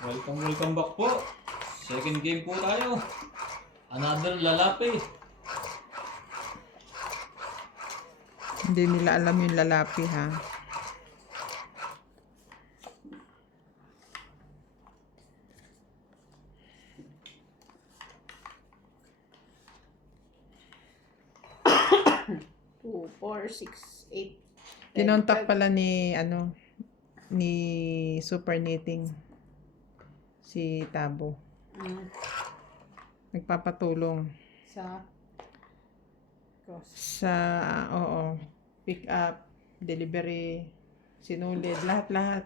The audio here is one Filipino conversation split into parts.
Welcome back po. Second game po tayo. Another lalapit. Hindi nila alam yung lalapi, ha? Two, 4, 6, 8. Kinontak pala ni Super Knitting si Tabo. Nagpapatulong Sa cross. sa pick up, delivery, sinulid, lahat-lahat.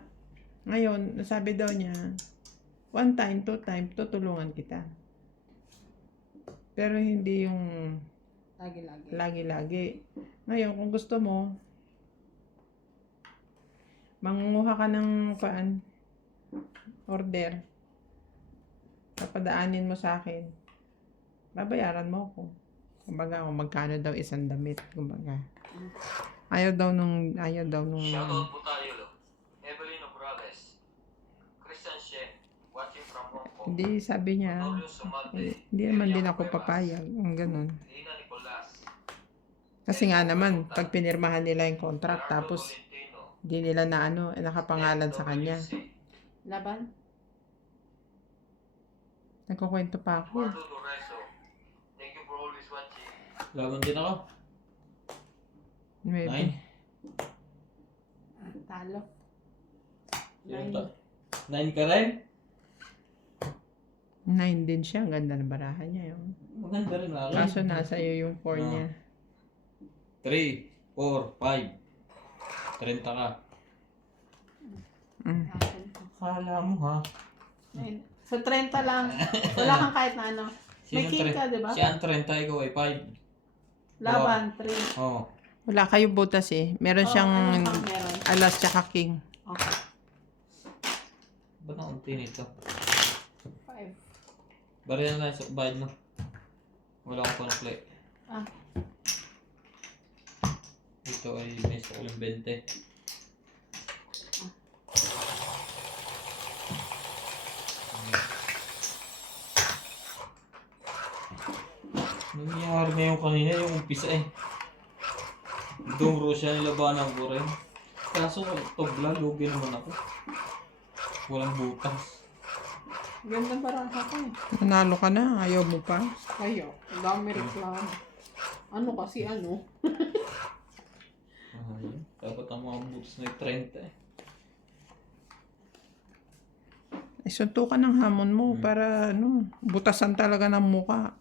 Ngayon, nasabi daw niya, 1 time, 2 time, tutulungan kita. Pero hindi yung Lagi-lagi. lagi-lagi. Ngayon, kung gusto mo, mangunguha ka ng order. Papadaanin mo sa akin. Babayaran mo ako. Kumbaga, kung magkano daw isang damit. Kumbaga. Ayaw daw nung Shoutout po tayo. Evelyn Morales. Christian Shen. Watching from Hong Kong. hindi, sabi niya, Antonio Sumate. hindi naman din ako papayag. Ang ganun. Lina Nicolas. Kasi nga naman, pag pinirmahan nila yung contract, Gerardo tapos Tolentino. hindi nila na nakapangalan sa kanya. Laban? Nagkukwento pa ako. Eduardo Lorenzo. Thank you for always watching. Laban din ako. Maybe. 9. Talo. 9 ka rin? 9 din siya. Ang ganda ng barahan niya. Yun. Maganda rin ako. Kaso nasa iyo yung 4 niya. 3, 4, 5. 30 ka. Mm. Akin ko. Kala mo ha? Ayun. So, 30 lang. Wala kang kahit na ano. May king ka, di ba? Siya ang 30, ikaw ay 5. Laban, 3. Oo. Wala kayo butas eh. Meron siyang ano pang meron? alas tsaka king. Okay. Ba't ang unti nito? 5. Barilan na sa bayad mo. Wala akong panukli. Ah. Ito ay may uling 20. Nangyari na yung kanina, yung umpisa eh. Dumro siya, nilabanan ko rin. Kaso tobla, lugi naman ako. Walang butas. Ganda baraha ko eh. Nanalo ka na. Ayaw mo pa. Kayo. Ang dami reklamo. Ano kasi ano? Ayun. Dapat ang mga butas na yung 30 eh. Isuntukan ng hamon mo para butasan talaga ng muka.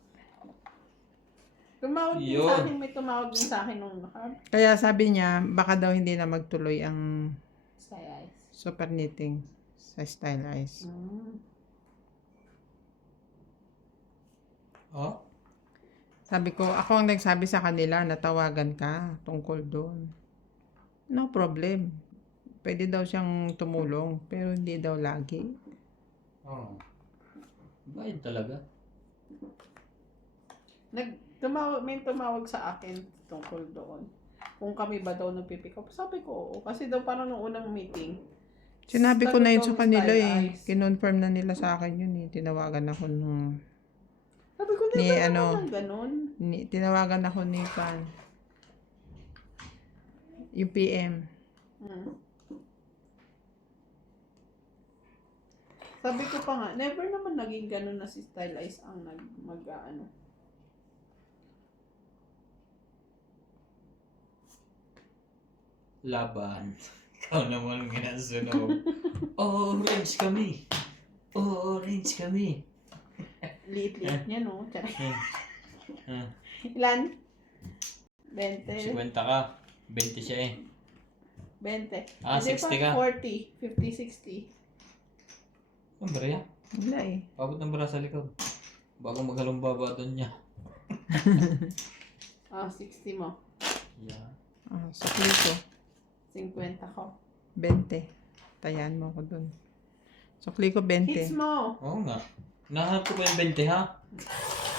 Tumawag din Yun. sa akin. May tumawag din sa akin nung Kaya sabi niya, baka daw hindi na magtuloy ang Sky Eyes. Super Knitting sa Style Eyes. Oh? Sabi ko, ako ang nagsabi sa kanila, natawagan ka tungkol doon. No problem. Pwede daw siyang tumulong, pero hindi daw lagi. Oo. Bayad talaga. May tumawag sa akin tungkol doon. Kung kami ba daw nagpipick up. Sabi ko, oo. Kasi daw parang nung unang meeting. Sinabi ko na yun sa Style kanila Eyes. Kinonfirm na nila sa akin yun eh. Tinawagan ako nung... Sabi ko, Ni never ano, naman ganun. tinawagan ako ni yung PM. Sabi ko pa nga, never naman naging ganun na si Style Eyes ang mag-ano. Laban. Ikaw naman ginasunog. Orange kami. Orange kami. Liit-liit niya, no? Tsaka, Ah, ilan? 20. 50 ka. 20 siya eh. 20. Ah, Hindi 60 ka. 40, 50, 60. Ang barya. Wala eh. Pabot ng bara sa likod. Bago maghalong baba doon niya. 60 mo. Yeah. Sa ko, 50 ko. 20. Tayan mo ako dun. Sukli ko Hits 20. mo. Oo nga. Nahanap ko pa yung 20 ha?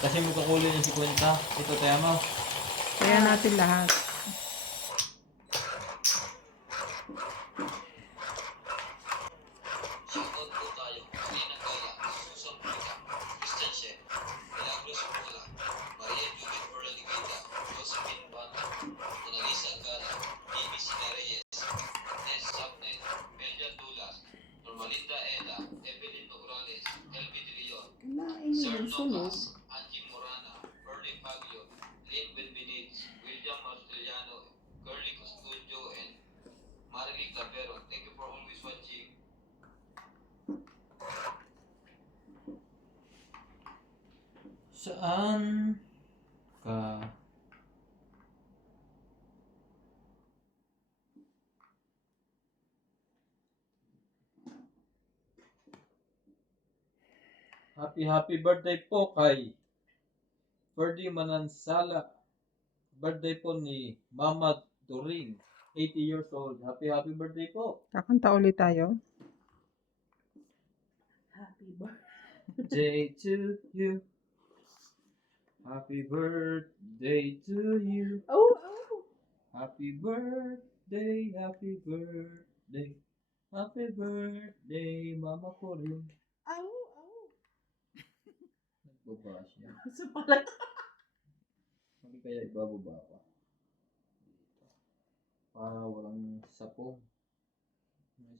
Kasi magkakulay yung 50. Ito tayo mo. Kaya natin lahat. Shoutout po tayo. sunog. Angie Morana, Ernie Pagio, Lynn Benbenitez, William Marceliano, Curly Custodio, and Marily Clavero. Thank you for always watching. Saan ka? Happy birthday po kay Ferdy Manansala. Birthday po ni Mama Doring, 80 years old. Happy birthday po. Kakanta ulit tayo. Happy birthday. Day to you. Happy birthday to you. Oh. Happy birthday, happy birthday. Happy birthday, Mama Corin. Ow. Nagbaba siya. Gusto pala. Hindi kaya ibababa pa. Dito. Para walang sapong.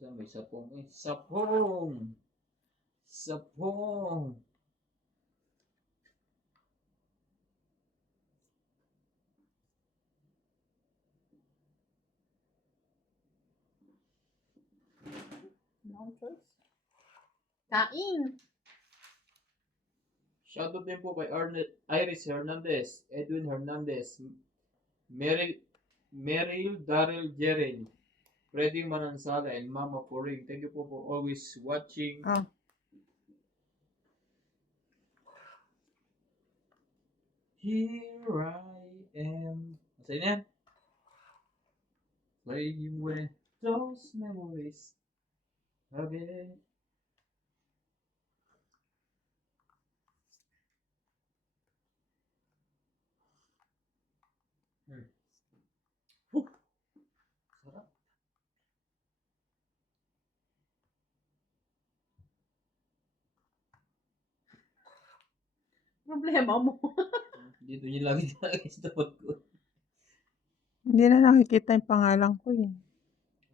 May sapong. Sapong! Sapong! No choice. Kain. Shoutout din po kay Iris Hernandez, Edwin Hernandez, Meryl Daryl Jeren, Freddy Manansala, and Mama Poring. Thank you po for always watching. Ah. Here I am. Masaya yan? Playing with those memories again. Sarap. Problema mo. Dito niyo lagi sa tapat ko. Hindi na nakikita yung pangalan ko eh.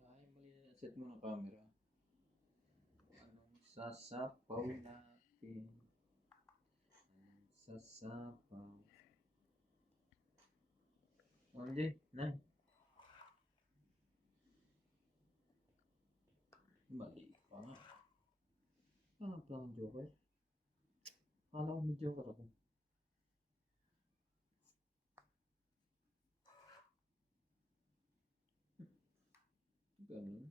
Ay, mali na. Set mo ng camera. Anong sasapaw natin? Anong sasapaw? Okay, na. Mali pa nga. Ano pa ang joker? Kala ko may joker ako. Ganun.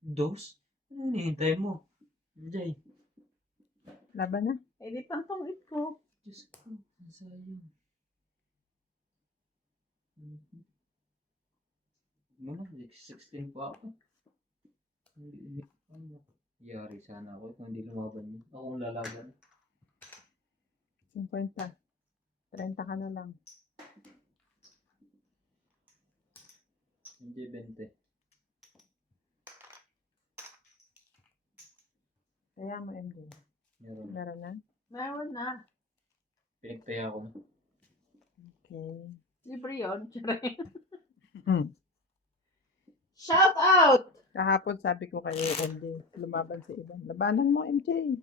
Dos? Ano hinihintay mo? Jay. Laban na. Eh, di pantungit ko. Diyos ko, nasayang. Muna, 16 pa ako. Hindi ano. Yari sana ako kung hindi lumaban yun. Ako ang lalaban. 50. 30 ka na lang. Hindi 20. Kaya mo, MJ. Meron. Meron na? Meron na. Pinagtaya ko na. Okay. Libre yun. Hmm. Shout out! Kahapon sabi ko kay MJ, lumaban si Ivan. Labanan mo, MJ.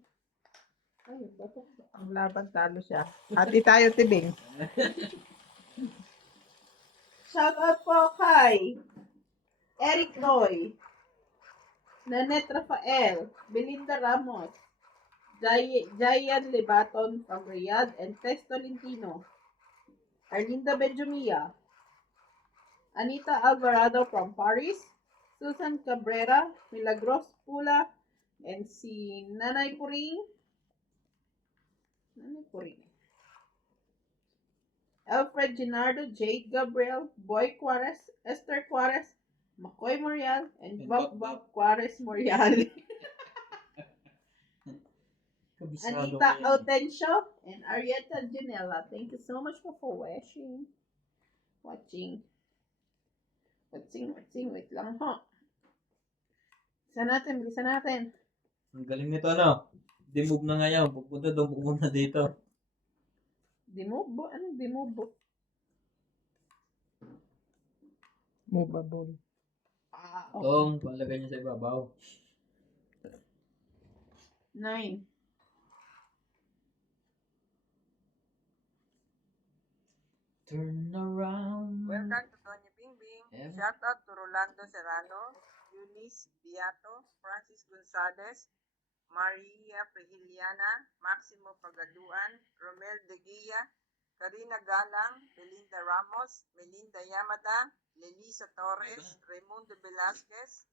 Ay, bato. Ang laban, talo siya. Hati tayo, Tibing. Shout out po kay Eric Roy, Nanette Rafael, Belinda Ramos, Jayan Lebaton from Riyadh, and Tess Tolentino, Arlinda Benjumia, Anita Alvarado from Paris, Susan Cabrera, Milagros Pula, and si Nanay Puring, Alfred Ginardo, Jade Gabriel, Boy Juarez, Esther Juarez, McCoy Morial, and Bob Juarez Morial. Kabisado Anita ko yan. Autencio and Arietta Janela. Thank you so much for watching. Wait lang ho. Bisa natin. Ang galing nito, ano? Dimove na ngayon. Pupunta doon, pupunta dito. Demobo? Anong demobo? Movable. Okay. Itong palagay niya sa ibabaw. 9. Turn around. Welcome to Tony Bingbing. Yeah. Shout out to Rolando Serrano, Eunice Beato, Francis Gonzalez, Maria Prehiliana, Maximo Pagaduan, Romel De Guia, Karina Galang, Belinda Ramos, Melinda Yamada, Lelisa Torres, Raimundo Velasquez,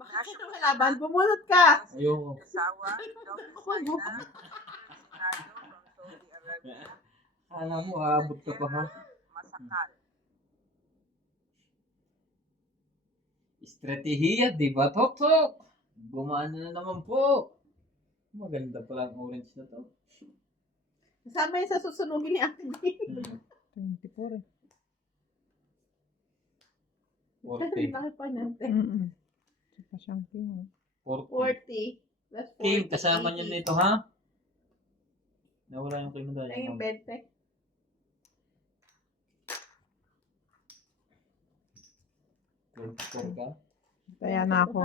Bakit Ignacio ka malaban? Busana, Bumunot ka! Ayoko. Kasawa, Jovi Saina, Ferdinando from Saudi Arabia, Kala mo, aabot ka pa ha? Masakal. Estratehiya, di ba, Tok? Gumana na naman po. Maganda pala ang orange na to. Kasama yun sa susunugin ni Ate B. 24 eh. 40. Laki pa natin. Isa pa siyang king. 40. 40 plus 40. King, kasama niyo na ito, ha? Nawala yung king na Ay, yung 20. ka? Kaya na ako.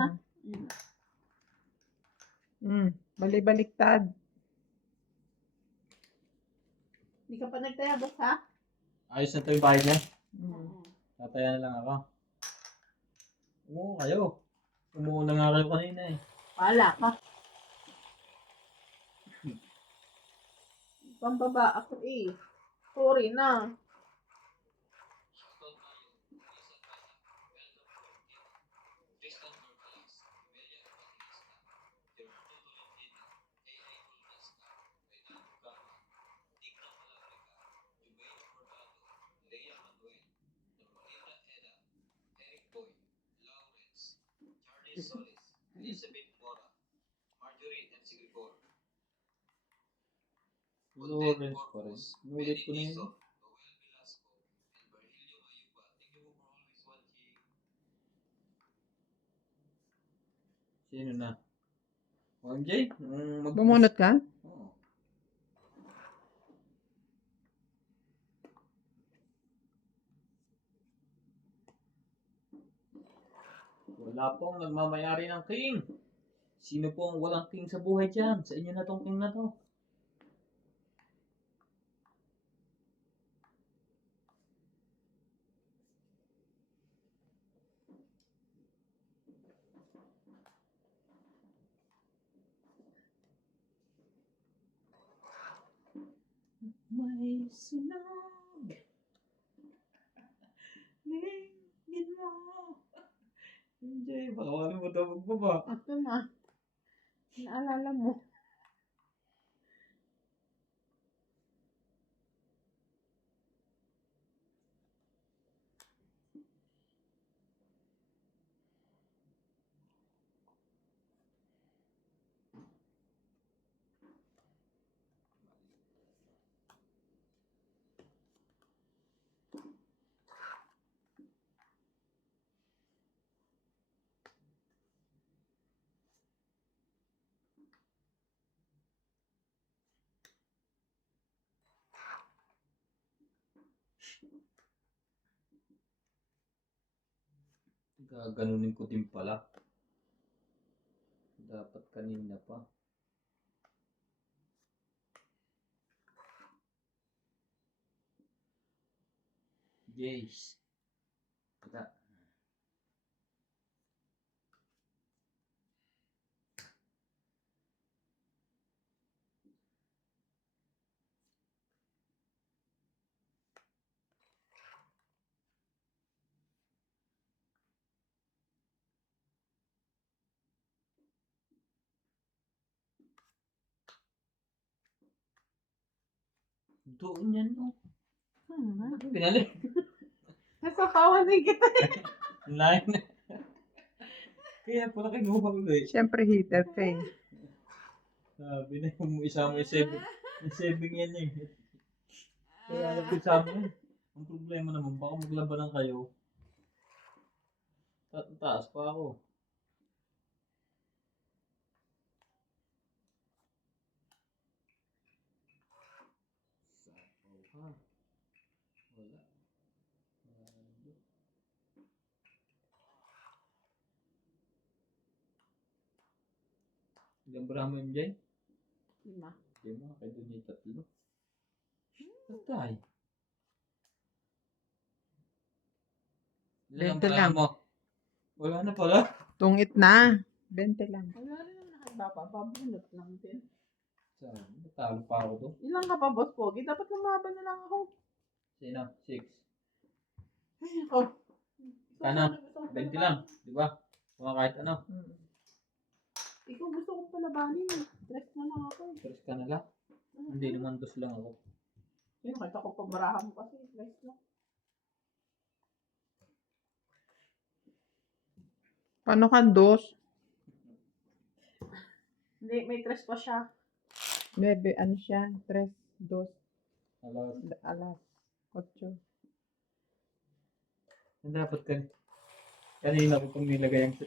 Bali-baliktad. Hindi ka pa nagtaya, boss, ha? Ayos na ito yung bahay niya. Mm. Tataya na lang ako. Oo, kayo. Umuuna nga kayo kanina eh. Wala ka. Pambaba ako eh. Sorry na. Tristan Corbalas, Amelia Evangelista, Gerardo Tolentino, A.I. Bulgasca, Renato Gama, Digna Malabrica, Jubail Bordado, Leia Manuel, Normalita Eda, Eric Boy, Lawrence, Charlie Solis, Elizabeth Mora, Marjorie and Sigribor, Lawrence pa rin. Nulit ko na yun. Noel Velasco, and Virgilio Mayuba. Thank you for always watching. Sino na? OMJ? Bumunot ka? Oo. Wala pong nagmamayari ng king. Sino pong walang king sa buhay dyan? Sa inyo na tong king na to. May sunog. Lingin mo. MJ, baka wala mo daw magbaba. Ito na. Naalala mo. Gaganunin ko din pala. Dapat kanina pa. Jace. Kita. Doon yan, no? Pinali. Nasapawan din kita. Line. Kaya pala kinuha ulit. Siyempre heater ka eh. Sabi na yung isa mo yung saving. Yung saving yan eh. Kaya alam ko sabi mo. Ang problema naman, baka maglabanan kayo. Taas pa ako. Sapaw ha. Wala. Ilang bra mo, MJ? 5. 5, kaya doon yung 3. Patay. Ilan ang 20 bra lang. mo? Wala na pala. Tungit na. 20 lang. Wala rin naman nakabababunot lang din. Saan? Natalo pa ako doon. Ilang ka pa, Boss Pogi? Dapat lumaban na lang ako. Sino? 6. Ay, ako. Kana? 20 lang. Di ba? Mga kahit ano. Ikaw gusto kong palabanin eh. Stress na lang ako eh. Stress ka na lang. Hindi naman dos lang ako. Ayun, nakita ko pabarahan mo kasi. Stress na. Paano ka dos? Hindi, may stress pa siya. 9, ano siya? 3, 2, Alas. alas, 8. Dapat kanina ko pang nilagay ang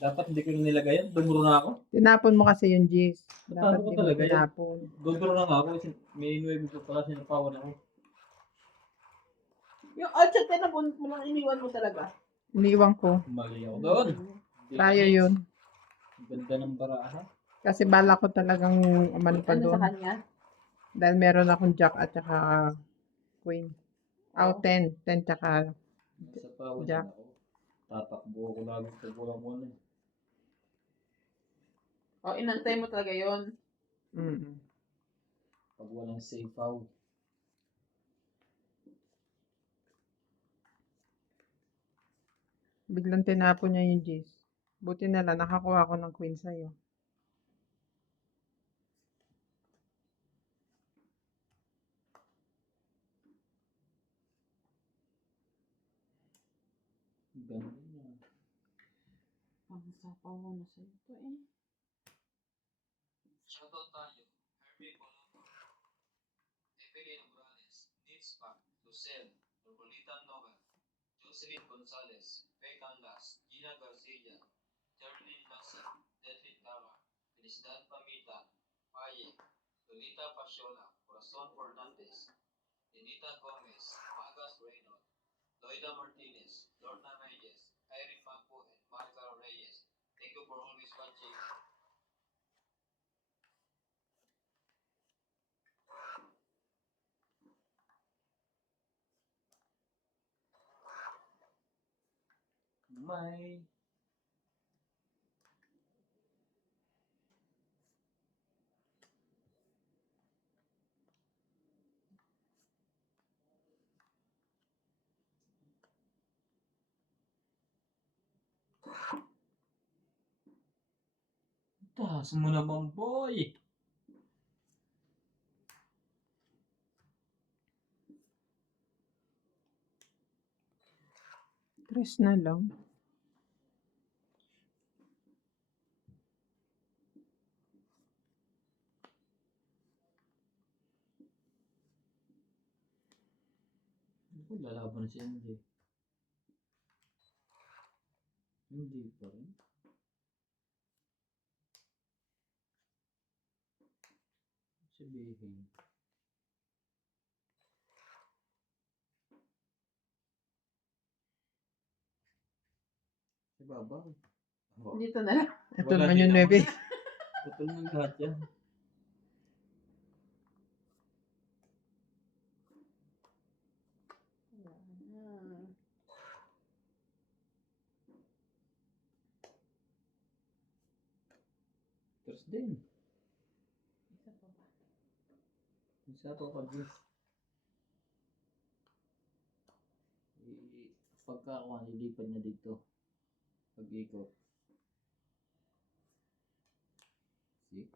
dapat hindi ko na nilagay yan. Dumuro na ako. Tinapon mo kasi yung G's. Tama Dapat ko di mo talaga yan. tinapon. Dumuro na nga ako. May 9 ko pala sinapawan ako. Yung 8 tinabunot mo lang, iniwan mo talaga. Iniwan ko. Mali ako doon. Tayo yun. Ang ganda ng baraha. Kasi bala ko talagang umano pa Ano sa doon. kanya? Dahil meron akong jack at saka queen. Oh. 10. 10 tsaka Nasa pawan Jack. na ako. Tatakbo ako lagi sa bulang mo na. O, inantay mo talaga yun. Pag walang safe out. biglang tinapon niya yung G's. Buti na lang, nakakuha ko ng queen sa'yo. Ganda niya. Pang-sapaw mo na sa ito eh. Shoutout tayo. Hermie Boloto. Evelyn Morales. Nitspa. Lucel. Norpolitan Novel. Jocelyn Gonzalez. Faye Canlas. Gina Garcia. Jerlyn Lasa. Detlin Tara. Felicidad Pamita. Paye. Lolita Pasiola. Corazon Fernandez. Denita Gomez. Magas Reynolds. Loida Martinez. Lorna Reyes. Irene Paco and Marca Reyes. Thank you for always watching. May taas mo naman, boy. Tres na lang. Lalaban siya, hindi. Hindi pa rin. Sabihin. Sa babaw. Oh. Dito na lang. Ito Wala naman din yung naman. 9. Putol ng lahat yan. Tapos din. Isa pa pa Diyos. Pagka ako, nilipad niya dito. Pag-ikot. 6.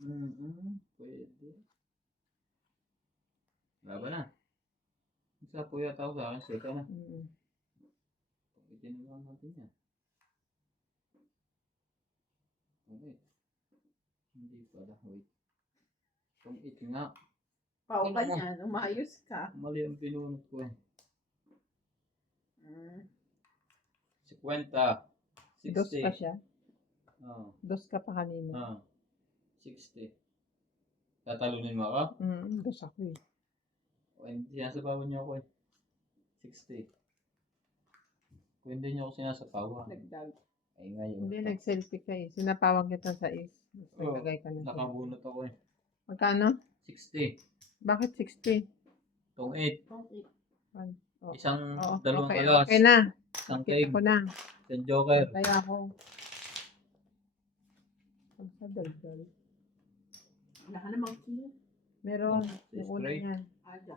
Pwede. Laban na. Isa po yata ako sa akin. Seka na. Pag-itin na lang natin yan. Okay. Hindi pala. Wait. Pag-itin nga. Pao ka niyan, umayos ka. Mali ang pinunot ko eh. Mm. 50. Dos 60. pa siya. Oo. Dos ka pa kanina. 60. Tatalunin mo ako? Dos ako eh. O, hindi sinasabawan niyo ako eh. 60. Hindi niyo ako sinasapawan. Nagdag. Ay, ngayon. Hindi, nag-selfie ka eh. Sinapawag kita sa is. Oo, Naglagay ka na. nakabunot ako eh. Magkano? 60. Bakit 60? Itong 8. Oh. Isang Oo, dalawang okay, kalas. okay na. Isang Kita cake. ko na. Isang joker. Kaya ako. Ang sa daldal. Wala ka namang sunod. Meron. Sa Yung una spray. niya. Ada.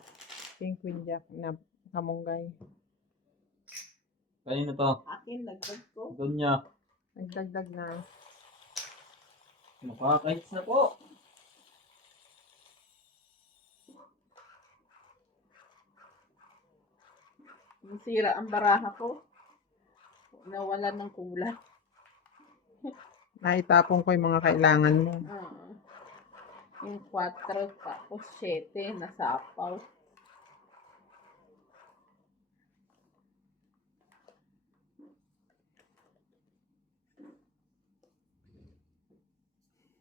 Penguin jack na kamunggay. Kanino to? Akin, dagdag ko. Doon niya. Nagdagdag na. Nakakahit na po. Nasira ang baraha ko. Nawalan ng kulay. Naitapon ko yung mga kailangan mo. Yung 4 tapos 7 nasapaw.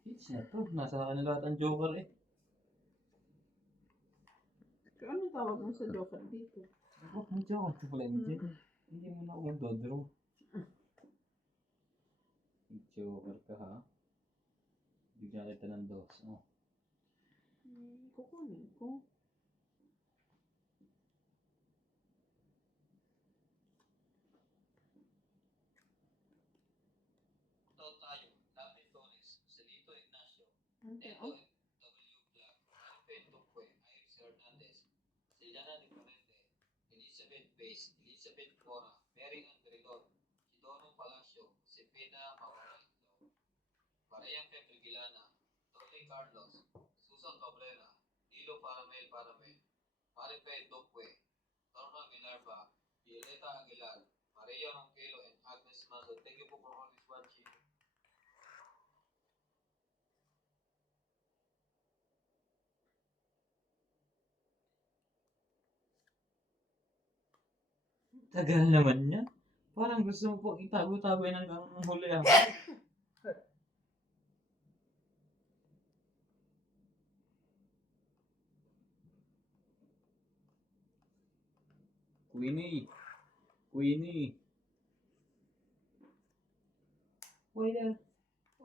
Hits na to. Nasa kanila lahat ang joker eh. Ano tawag mo sa joker dito? Huwag mo joker ko pala MJ. Hindi mo na ako magdodraw. Joker ka ha. Bigyan kita ng dos. Oh. Kukunin ko. Ito tayo, David Torres, Celito Ignacio, Okay. Neto W. Black, Alfred Tuque, Iris Hernandez, Siliana Nicorente, Elizabeth Pace, Elizabeth Cora, Mary Andregon, Sidono Palacio, Cepeda Mawarito, Parayang Pepilgilana, Tony Carlos, Susan Cabrera, Dilo Paramel, Marife Tuque, Norma Milarba, Violeta Aguilar, Maria Ronquelo, and Agnes Mazo. Thank you for always watching. Tagal naman yan. Parang gusto mo pong itago-tago yan hanggang huli ako. Queenie. Queenie. Waiter.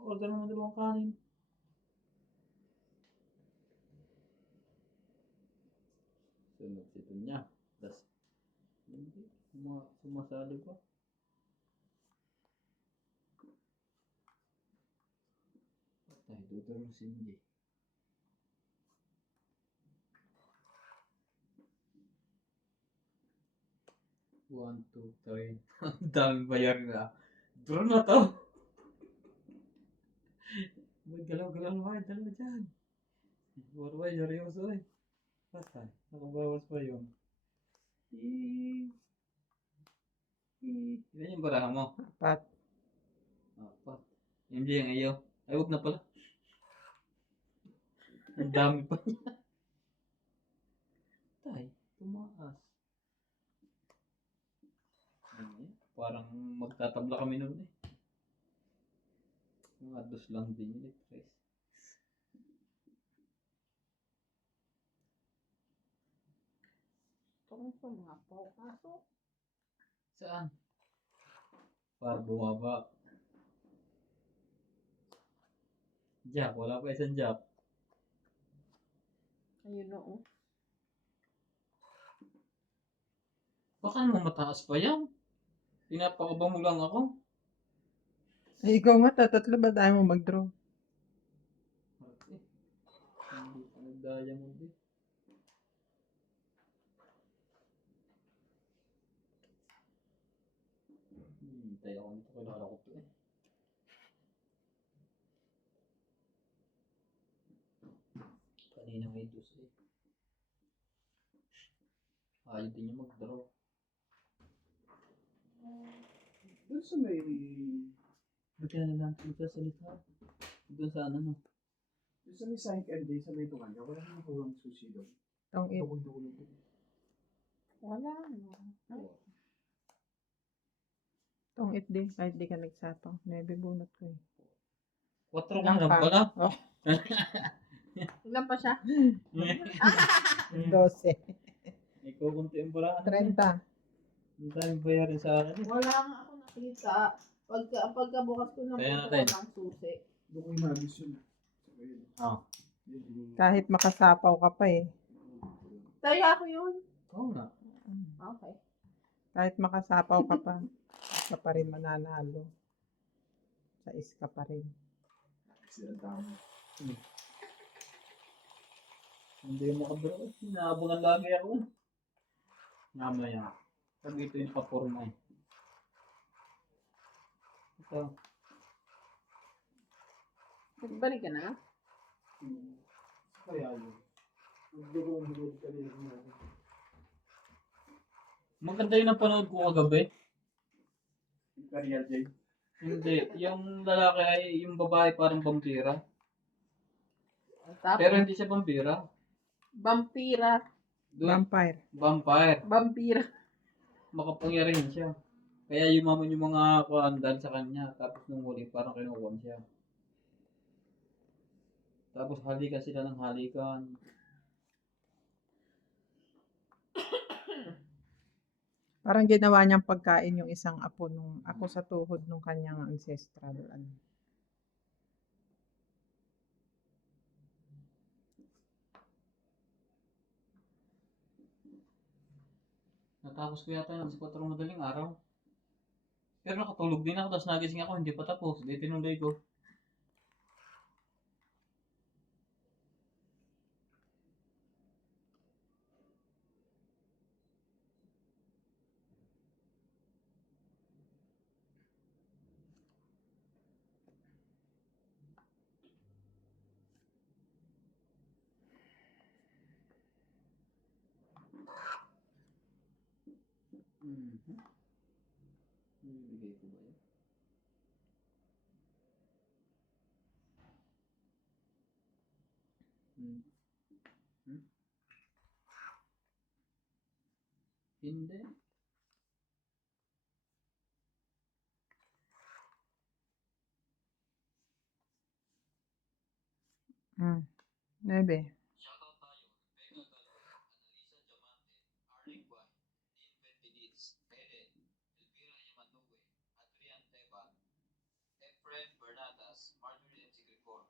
Order mo dalawang kanin. Sunod ito niya. Das. Hindi. Sumasali ko. Patay. Dutro mo si Hindi. 1, 2, 3. Ang daming bayar na. Draw na to. May galaw-galaw na kayo. Dalawa dyan. Warway, seryoso eh. Patay. Nakabawas pa yun. Ilan yung baraha mo? 4. 4. MJ yung ayaw. Ay, huwag na pala. Ang dami pa niya. Tay, tumaas. Parang magtatabla kami noon eh. Mga dos lang din yun eh. Tres. Ito sa mga paukaso. Saan? Para bumaba. Jack, wala pa isang jack. Ayun o. Baka naman mataas pa yan. Pinapakabang mo lang ako. Ay, ikaw nga, tatatlo ba tayo mo mag-draw? Hindi pa nag-diamond eh. Hintay ako nito. Kailangan ko ito eh. Kanina may dos eh. Ayaw din niya mag-draw. Doon sa may... Bigyan na lang siya sa salita. Doon sa ano no. Doon sa may Saint LJ, sa may Tunganga, wala nang nakulang susi doon. Tong 8. Dukol-dukol doon. Wala. Tong 8 din. Kahit di ka nagsapaw. Nebibunot ko eh. 4 ka lang pala. Oh, Ilan pa siya? 12. Ikaw kunti ang paraan. 30. Hindi tayo bayarin sa akin. Wala nga ako nakita. Pagkabukas ko ng Kaya pinto, natin. walang susi. Doon ko inagis yun. Saka yun. Ah. Kahit makasapaw ka pa eh. Taya ko yun. Oo nga. Okay. Kahit makasapaw ka pa rin mananalo. Sa iska pa rin. Sila dami. Hindi yung makabro. Naabangan lagi ako. Mamaya. Pag ito yung paporma eh. Ito. Nagbalik ka na? Kaya yun. Magdugong-dugong ka rin natin. Maganda yung napanood ko kagabi. Imperial J. Hindi. Yung lalaki ay, yung babae parang vampira. Tapos, Pero hindi siya vampira. vampira. Doon, Vampire. vampire. Vampira. Makapangyarihan siya. Kaya yumaman yung mga kuandal sa kanya. Tapos nung huli, parang kinukuhan siya. Tapos halikan sila ng halikan. Parang ginawa niyang pagkain yung isang ako sa tuhod nung kanyang ancestral. Ano. Natapos ko yata ng 4 madaling araw. Pero nakatulog din ako, tapos nagising ako, hindi pa tapos. Di tinuloy ko. Ibigay ko ba yun? Hindi. Nebe. Shoutout tayo, Rebecca Galvez, Annalisa Diamante, Arling Guay, Dean Benediz, Eden, Elvira Yamandugue, Adrian Teban, Efren Bernadas, Marjorie M. Sigricor,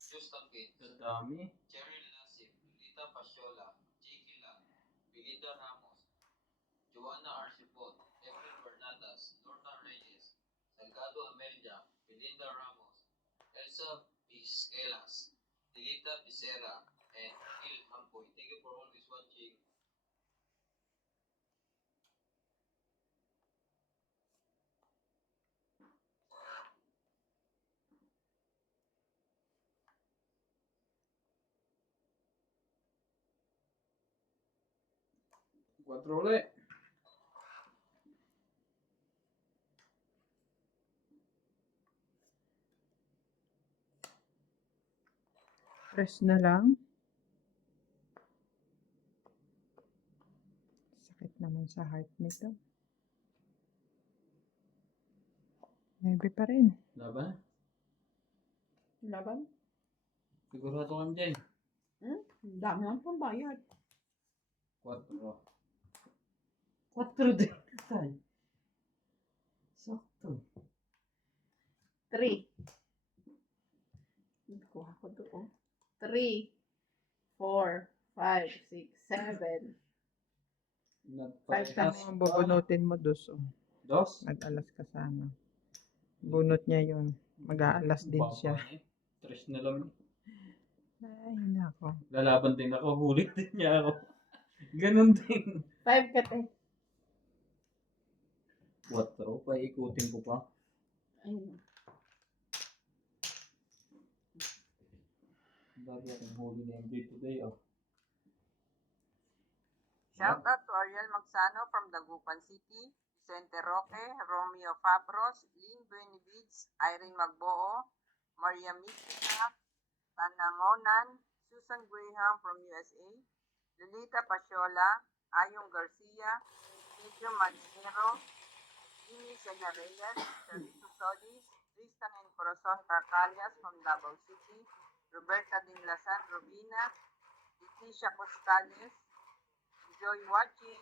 Justin Gates, Ang dami. Cheryl Lasip, Lita Pasiola, J.K. Lang, Belinda Ramos, Joanna Arcipot, Efren Bernadas, Lorna Reyes, Salgado Amelia, Belinda Ramos, Elsa Vizquelas, Dilita Becerra, and Gil Hampoy. Thank you for always watching. Quattro ulit. Press na lang. Sakit naman sa heart nito. Nebe pa rin. Laban? Laban? Sigurado kami dyan. Dami lang pambayad. 4. 4 din. Tay. Sakto. 3. Kuha ko doon. 3, 4, 5, 6, 7. Nagparehas. Ang bubunutin mo dos. Oh. Dos? Mag-alas ka sana. Bunot niya yun. Mag-aalas din siya. Tres na lang. Ay, nako. Lalaban din ako. Huli din niya ako. Ganon din. 5 ka te. 4. Paikutin ko pa. Ayun. Lagi akong huli na yung day to day. Oh. Shout out to Ariel Magsano from Dagupan City, Vicente Roque, Romeo Fabros, Lynn Buenivids, Irene Magboo, Maria Mistica, Tanangonan, Susan Graham from USA, Lolita Pasiola, Ayong Garcia, Pedro Manero, Amy Señarellas, Servicio Solis, Tristan and Corazon Carcalias from Davao City, Roberta Dinlasan Robina, Leticia Costales. Enjoy watching.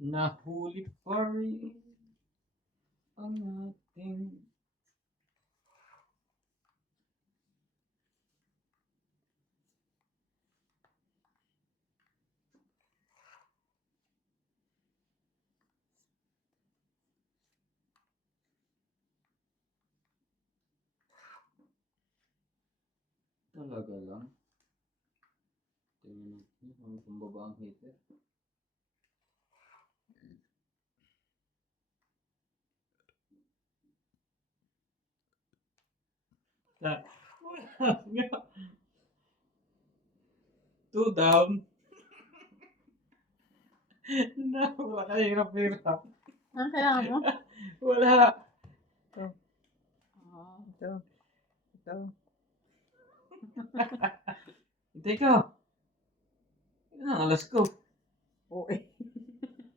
Nahuli pa rin ang ating talaga lang. Tingnan natin kung kumbaba ang heater. Ta- Two down. Na, wala ka hirap-hirap. Ang kailangan mo? Wala. Ito. Ito. Hintay ka. Yan ang alas ko. Oo eh.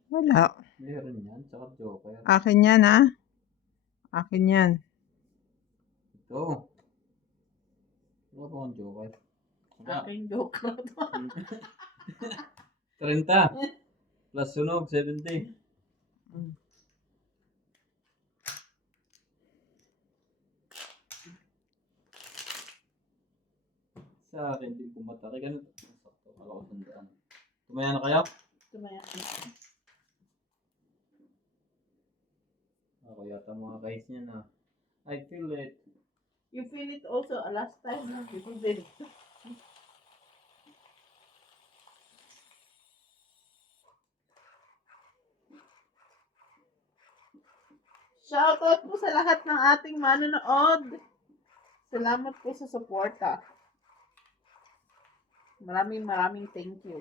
Wala. Meron yan, tsaka joker. Akin yan, ha? Akin yan. Ito. Wala pa akong joker. Wala. Aking joke lang to. 30. Plus sunog, 70. Mm. Sa akin, din pumatake. Ganun. Sakto, kala ko sandaan. Tumaya na kayo? Tumaya ka na. Ako yata mga guys niya na. I feel it. You feel it also last time na. You feel it. Shoutout po sa lahat ng ating manonood. Salamat po sa suporta. Maraming thank you.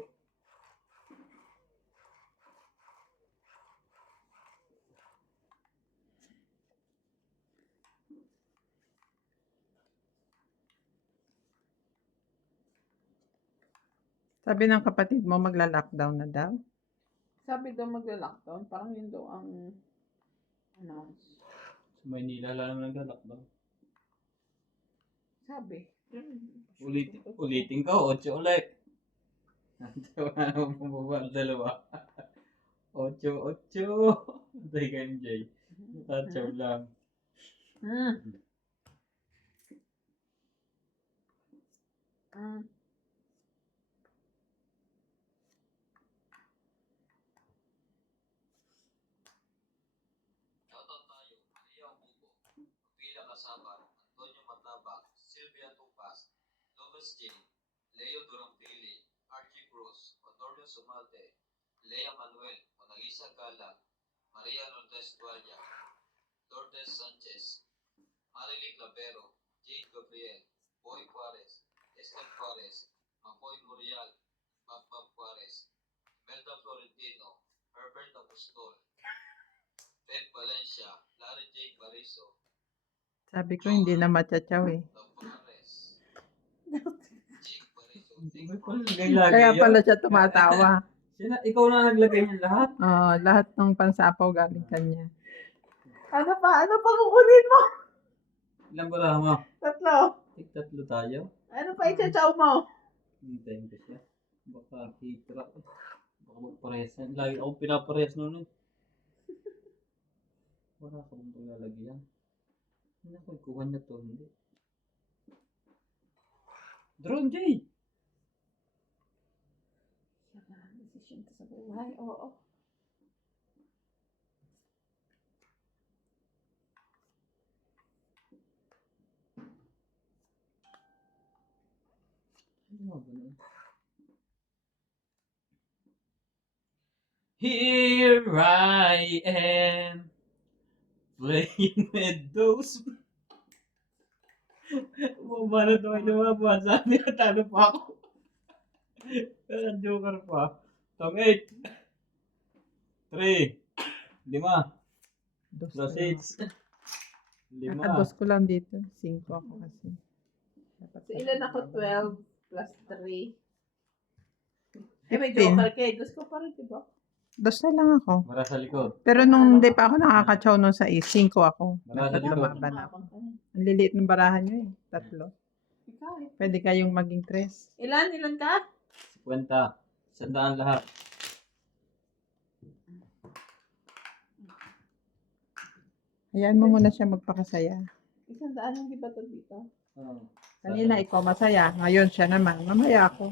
Sabi ng kapatid mo, magla-lockdown na daw. Sabi daw magla-lockdown, parang yun daw ang announce. Sa Maynila, alam mo nag-lockdown. Sabi. Ulitin ka, 8 ulit. Wala naman pumaba, 2. 8. Antay ka MJ. Tatsaw lang. Mm. Mm. Shoutout tayo, Maria Bubo, Pila Casabar, Antonio Matabang, Sylvia Tupas, Lopez J, Leo Durampili, Archie Cruz, Antonio Sumalte, Lea Manuel, Monalisa Gala, Maria Lourdes Duaya, Lourdes Sanchez, Marily Clavero, Jade Gabriel, Boy Juarez, Esther Juarez, Makoy Murial, Bambam Juarez, Melda Florentino, Herbert Apostol, Ted Valencia, Larry J. Bariso, Sabi ko, hindi na matsatsaw eh. Tavares, Jake Bariso, May palagay lagi Kaya yun. pala siya tumatawa. Ikaw na naglagay niyan lahat. Lahat ng pansapaw galing kanya. Ano pa? Ano pa kukunin mo? Ilang ba lang mo? 3. Tatlo tayo. Ano pa i-chow mo? Hintayin ko siya. Baka hitra. Baka magparehas yan. Lagi ako pinaparehas noon eh. Wala ka bang paglalagyan. Hindi ako ikuha niya to. Hindi. Drone J! Decision to sa buhay. Oo. Ano nga ganun? Here I am playing with those. Bumalo daw yung lumabas. Sabi na talo pa ako. Pero joker pa. Tong 8. 3. 5. Dos Plus na lang 6. ako. 5. Nakados ko lang dito. 5 ako kasi. So, ilan ako? 12 plus 3. Eh, may 15. joker kay. Gusto ko pa rin, diba? Dos na lang ako. Mara sa likod. Pero nung hindi pa ako nakakatsaw nung sa 5 ako. Wala sa Dapat likod. lumaban ako. Ang liliit ng barahan nyo eh. 3. Ikaw eh. Pwede kayong maging 3. Ilan ka? 50. 100 lahat. Hayaan mo muna siya magpakasaya. 100 ang giba to dito. Ah, Kanina ikaw masaya, ngayon siya naman. Mamaya ako.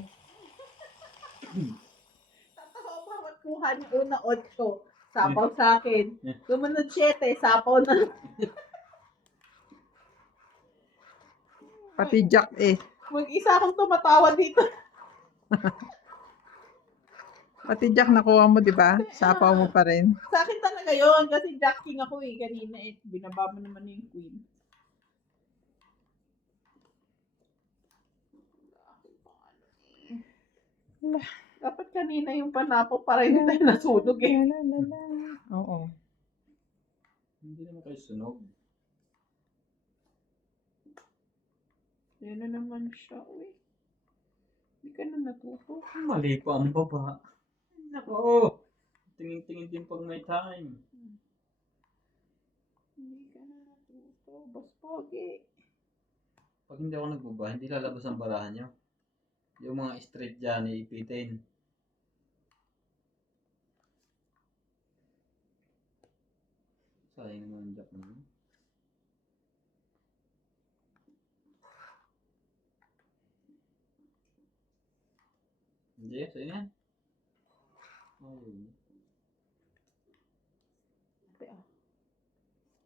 Tatawa pa magkuha niya una 8. Sapaw sa akin. Sumunod 7, sapaw na. Pati Jack eh. Mag-isa akong tumatawa dito. Pati Jack nakuha mo, di ba? Sapaw mo pa rin. Sa akin talaga yon kasi Jack King ako eh. Kanina eh. Binaba mo naman yung queen. Dapat kanina yung panapo para hindi tayo nasunog eh. Oo. hindi naman kayo sunog. Yan na naman siya, uy. Hindi ka na natuto. Mali pa ang baba. Nako. Oo. Tingin-tingin din pag may time. Hindi ka na natuto. Boss Pogi. Pag hindi ako nagbaba, hindi lalabas ang barahan nyo. Yung mga straight dyan, iipitin. Sayang naman ang jack naman. Hindi, sa'yo yan. Ayun.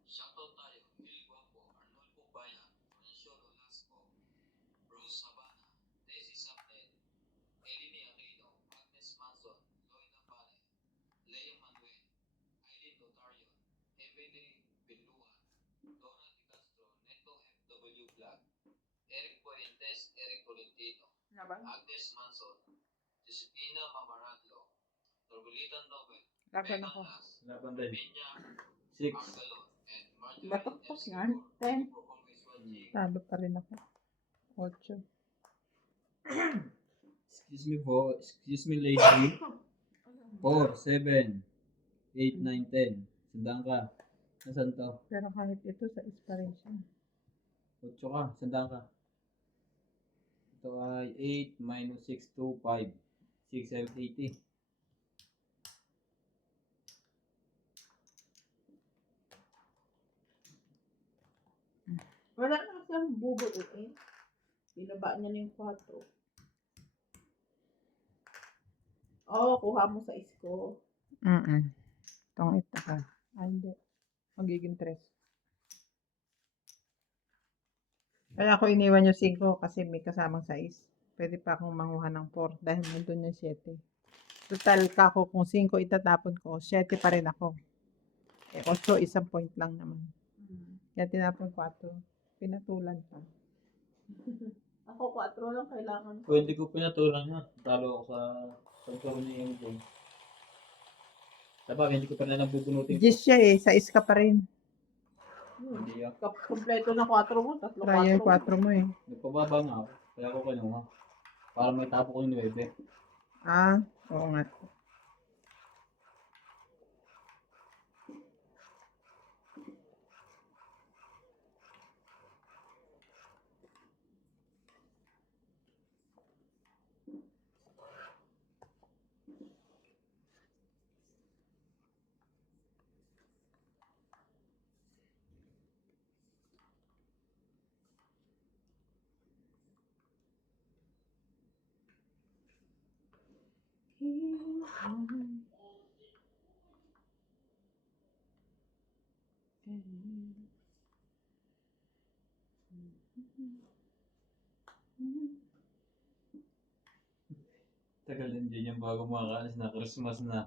Shoutout tayo, Will Guapo, Arnold Pupaya, Francio Nolasco, Bruce Habana, Daisy Sapnet, Elini Aquino, Agnes Manson, Loida Pare, Lea Manuel, Aileen Dotarion, Emily Binluan, Donna Di Castro, Neto FW Vlog, Eric Fuentes, Eric Tolentino, Agnes Manson, Josepina Mamaradlo, Torbulitan Nobel, Laban ako. Laban din. Minya, 6. Argalon, and Marjorie Batok pa MC yan. 10. for always watching. Talo pa rin ako. 8. Excuse me po. Excuse me lady. 4, 7, 8, 9, 10. Sandaan ka. Nasaan to? Pero kahit ito sa inspiration. 8 ka. Sandaan ka. Ito ay 8 minus 6, 2, 5. 6, 7, 80. Wala na kasi ang bubo eh. Binaba niya na yung 4. Oo, kuha mo sa isko. Itong ito ka. Ay, hindi. Magiging 3. Kaya ako iniwan yung 5 kasi may kasamang 6. Pwede pa akong manguha ng 4 dahil nandun yung 7. Total ka ko kung 5 itatapon ko, 7 pa rin ako. Eh, 8, isang point lang naman. Kaya tinapon 4. Pinatulan pa. Ako 4 lang kailangan. Kung hindi ko pinatulang ha. Talo ako sa pagkarunihan ko. Sabag, hindi ko pa na nabubunutin. 10 siya eh, 6 ka pa rin. Hindi ah. Kompleto na 4 mo, 3 Trial 4. 4 mo eh. Nagpababa nga ako. Kaya ako kinuha. Para may tapo ko yung 9. Ah, oo nga. Tagal din din yung bago makakaalis na Christmas na.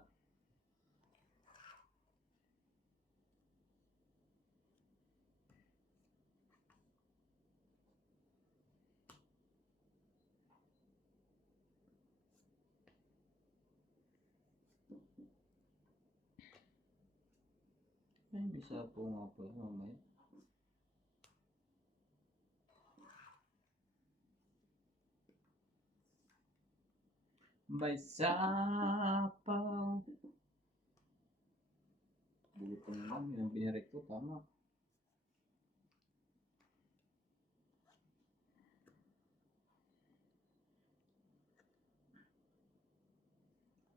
Ay, bisa po nga po mamaya. May sapaw. Buto na lang, yung binirek ko, tama.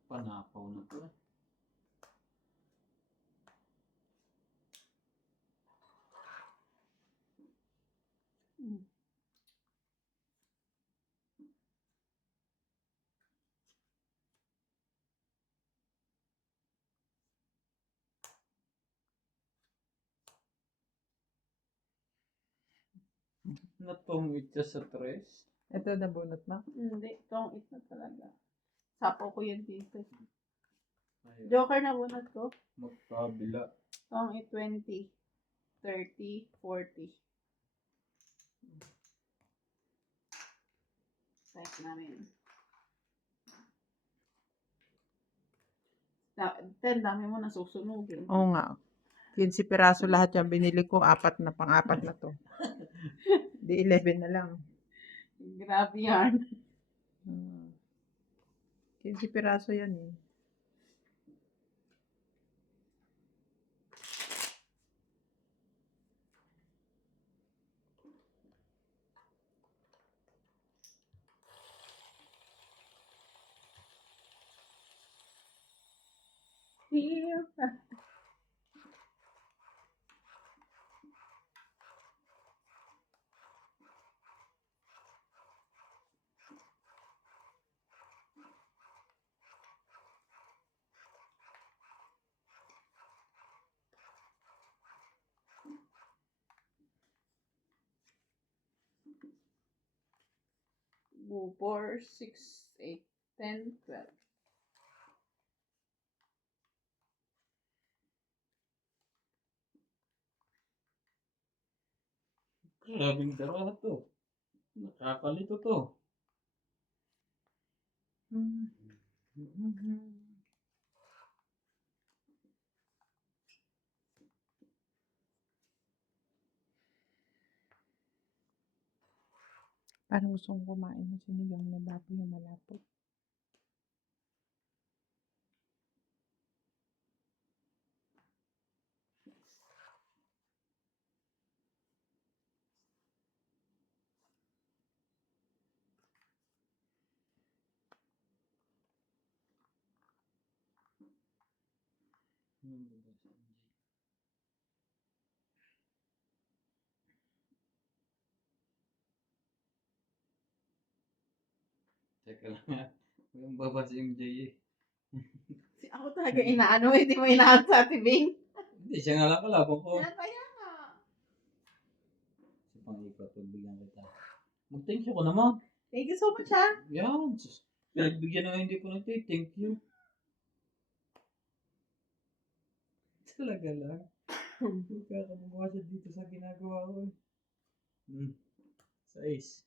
Panapaw na po. Mm. Natungit siya sa tres. Ito nabunot mo? Hindi, tong it na talaga. Sapo ko yun dito. Ayun. Joker na bunot ko. Magkabila. Tong it 20, 30, 40. Type namin. 10, dami mo nasusunugin. Oo nga. 15 piraso lahat yung binili ko. Pang-apat na to. Di 11 na lang. Grabe yan. 15 piraso yan eh. Here. Go 4, 6, 8, 10, 12. Grabing dara to. Nakakalito to. Parang gusto kong kumain ng sinigang na baboy yung malapot. Teka lang ha. Walang baba si MJ eh. Ako talaga inaano, hindi mo inaano sa tibing. Hindi, siya nga lang kalabang ko. Kaya nga. Sa pang-ipat, bigyan kita. Mag-thank you ko naman. Thank you so much, ha? Yan. Pinagbigyan na nga hindi ko nag-thank you. Talaga lang. Kakabubuha siya dito sa ginagawa ko eh. Sais.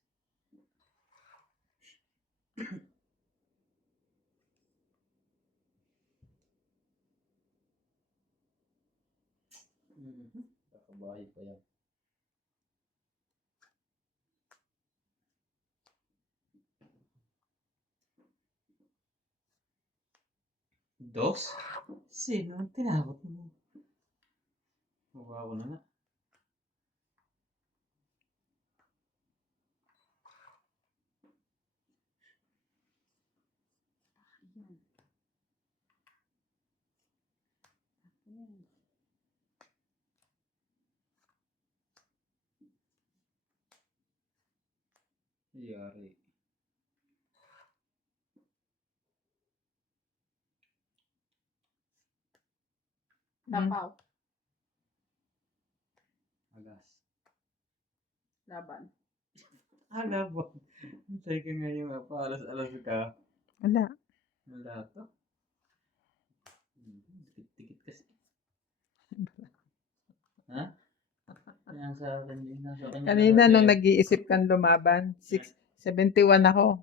Kakabahay pa yan. Dos? Sino ang tinawag mo? Mukha ko na nga. Yari. Tapaw. Agas. Laban. Laban. Say ka nga yung paalas-alas ka. Wala. Wala to. Tikit-tikit kasi. Ha? Yan sa akin din. Nasa kanya Kanina na nung natin. nag-iisip kang lumaban, 71 ako.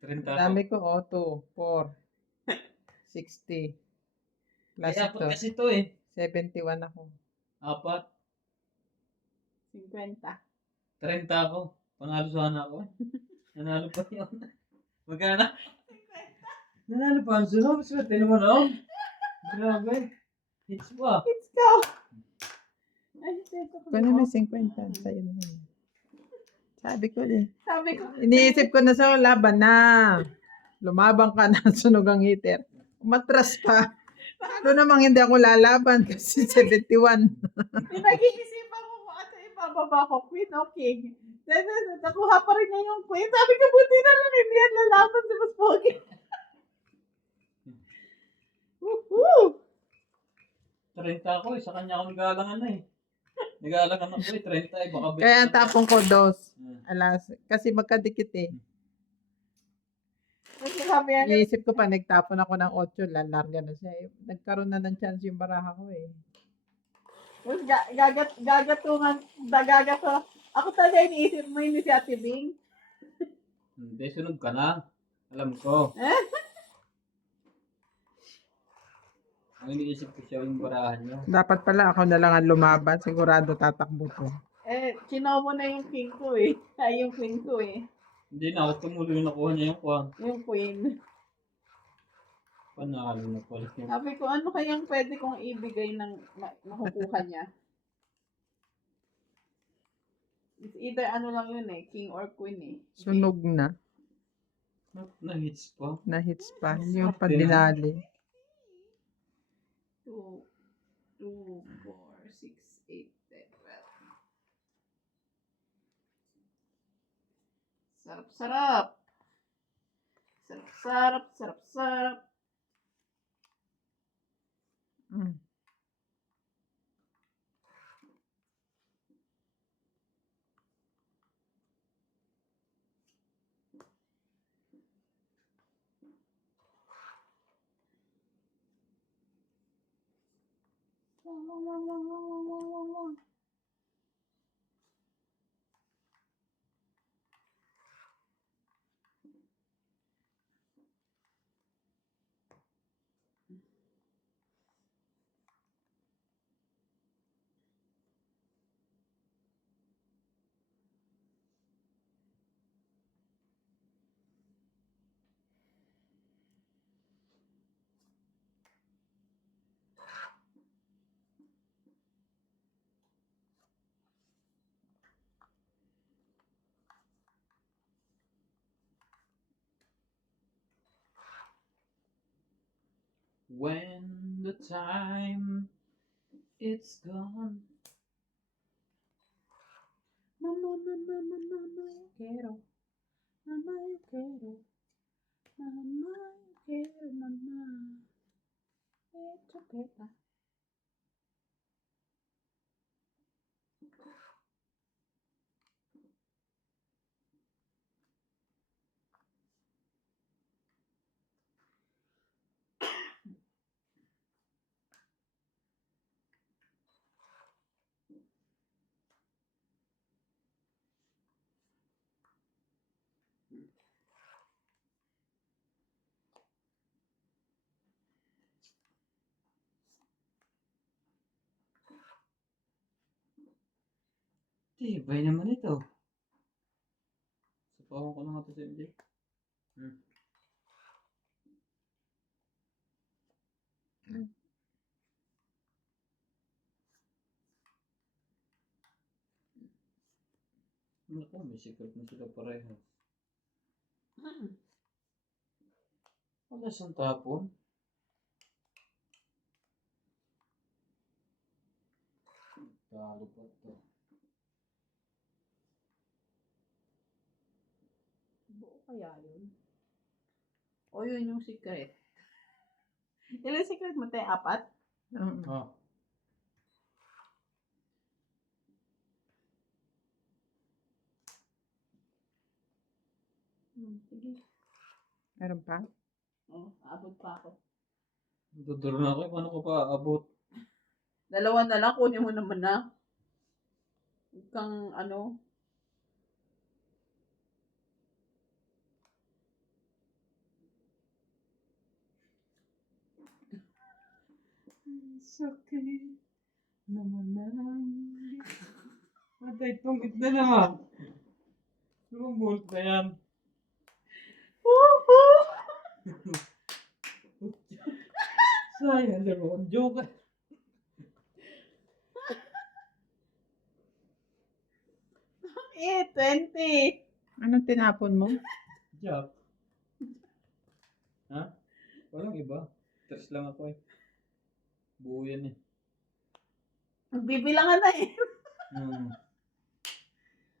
30 Dami ako. ko, 2, 4, 60. Plus Kaya ito, apat kasi to eh. 71 ako. Apat. 50. 30 ako. Panalo sana ako. Nanalo pa yun. Magkano? Nanalo pa ang sunod. Swerte naman ako. Grabe. Hits pa. Let's go! Ay, ito ko. Kung may 50, sa'yo na yun. Sabi ko eh. Sabi ko, Iniisip ko na sa laban na. Lumabang ka na, sunog ang heater. Umatras pa. Ito namang hindi ako lalaban kasi 71. pinag-iisipan ko kung ano iba Nakababa ko, queen o king. Then, nakuha pa rin niya yung queen. Sabi ko, buti na lang hindi yan lalaban si Mas Pogi. Woohoo! 30 ako eh. Sa kanya ako nag-aalangan na eh. Nag-aalangan ako eh. 30 eh. Baka Kaya ang tapong ko, dos. Hmm. Alas, kasi magkadikit eh. Kasi sabi niya, Iisip ko pa, nagtapon ako ng 8, lalarga na siya. Nagkaroon na ng chance yung baraha ko eh. "Uy, gagatungan, gagato. Ako talaga iniisip mo yun si Ate Bing. Hindi, sunod ka na. Alam ko. Ang iniisip ko siya yung barahan niyo. Dapat pala ako na lang ang lumaban. Sigurado tatakbo to. Chinaw mo na yung king ko eh. Ay, yung queen ko eh. Hindi na ako tumulo yung nakuha niya yung kuha. Yung queen. Panalo na pala. Sabi ko, ano kayang pwede kong ibigay ng makukuha niya? It's either ano lang yun eh, king or queen eh. Sunog na. Na-hits pa. Na-hits pa. Yung padinali. 2, 2, 4, 6, 8, 10, 12. Sarap-sarap. Sarap-sarap, sarap-sarap. Mm. When the time it's gone. Mama, mama, mama, mama, yo quiero. Mama, yo quiero. Mama, yo quiero, mama. Chupeta. Tibay naman ito. Sapawan ko na nga ito sa MJ. Naku, may secret na sila pareho. Wala siyang tapon. Talo pa ito. Buo kaya yun? O yun yung secret? Ilan secret mo tayo? 4? Mm. Oh. Sige. Meron pa? Abot pa ako. Duduro na ako. Paano ko pa aabot? 2 na lang, kunin mo naman na. Huwag kang ano. Sakit naman lang. Matay tungit na naman. Lumang bolt na yan. Woohoo! Sayang laro ang joke. 20. Anong tinapon mo? Jack. Ha? Walang iba. Tres lang ako eh. Buo yan eh. Bibilangan na eh.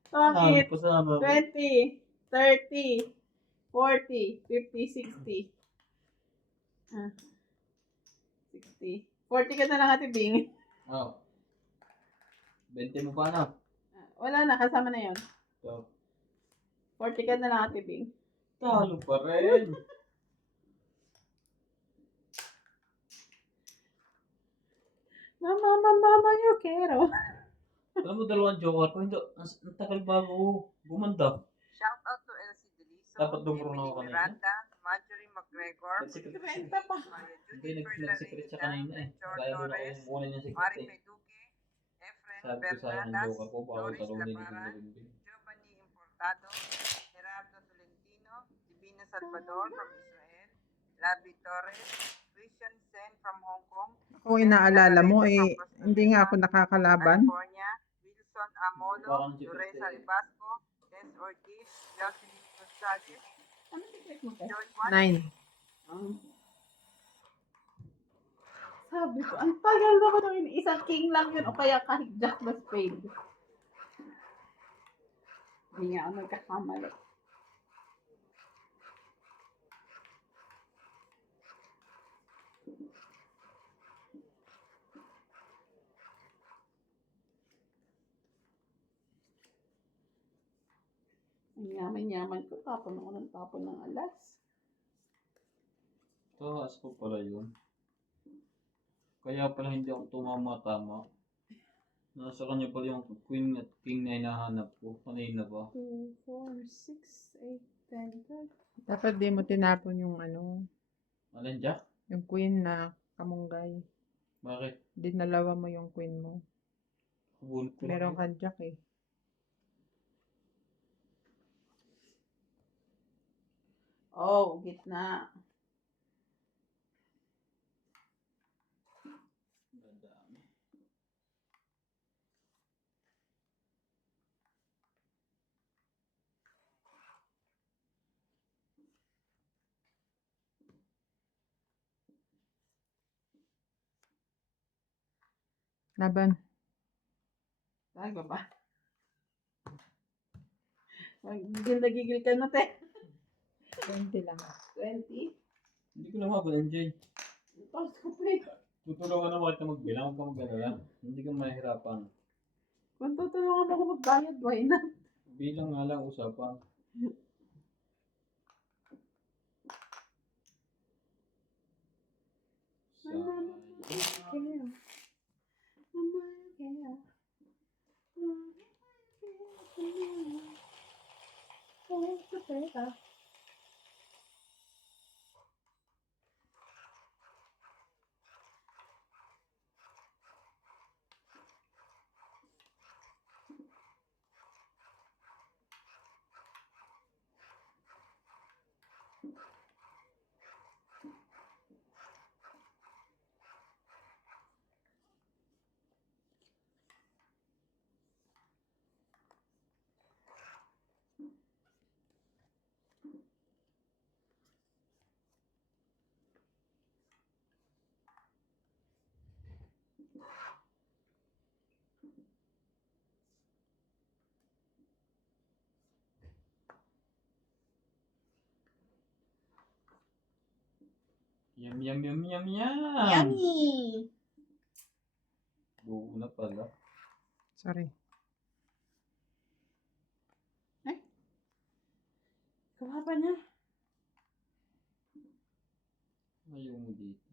Nanalo Tongit. pa sana ako. 20, 30, 40, 50, 60. Ah, 60. 40 ka na lang, Ate Bing. Oh. 20 mo pa na. Wala na, kasama na yon. So, 40 ka na lang, Ate Bing. talo pa rin. Mama, you quiero. Alam mo, dalawang joker ko. Hindi, ang tagal bago gumanda. Shout out to Elsie Deliso, Dapat dumuro na Emily ako kanina. Miranda, Marjorie McGregor, Nag-secret Kwenta pa. Maria Hindi, Judith nag-secret siya kanina eh. Melchor Kaya doon ako Torres, kukunin yung secret Mari eh. Peduque, Efren Sabi ko sa akin ng Bernadas, joker ko, bawal Doris talunin ni Laparan, Bing. Giovanni Importado, Gerardo Tolentino, Divina Salvador from Israel, Labi Torres, Christian Sen from Hong Kong, Kung inaalala mo, Nagareta from Costa hindi nga ako Rica, nakakalaban. California, Wilson Amolo, Parang secret Loresa eh. Ribasco, Tess Ortiz, Jocelyn Gonzalez, Ano secret mo, Tess? George Juan, 9. Sabi ko, ang tagal naman ng isang king lang yun o kaya kahit jack na spade. Hindi nga ako nagkakamali. Ang yaman-yaman ko, tapon ako ng tapon ng alas. Taas ko pala yun. Kaya pala hindi ako tumama-tama. Nasa kanya pala yung queen at king na hinahanap ko. Kanina pa. 2, 4, 6, 8, 10, 12. Dapat di mo tinapon yung Alin Jack? yung queen na kamunggay. Bakit? Dinalawa mo yung queen mo. Kubunot ko lang Meron yun. kang jack eh. Oh, gitna. Dadami. Laban. Ay, baba. Gigil ka na, te. 20 lang. 20? Hindi ko na mabal-enjoy. Tapos ko pa eh. Tutulungan naman kita magbilang. Huwag ka mag-alala. Hindi ka mahihirapan. Kung tutulungan mo ako magbayad, why not? Bilang nga lang usapan. Care. Mama, care. Oh, kapeta. Yum, yum, yum, yum, yum. Yummy! Buo na pala. Sorry. Ay. Kuha pa niya. Ayaw mo dito.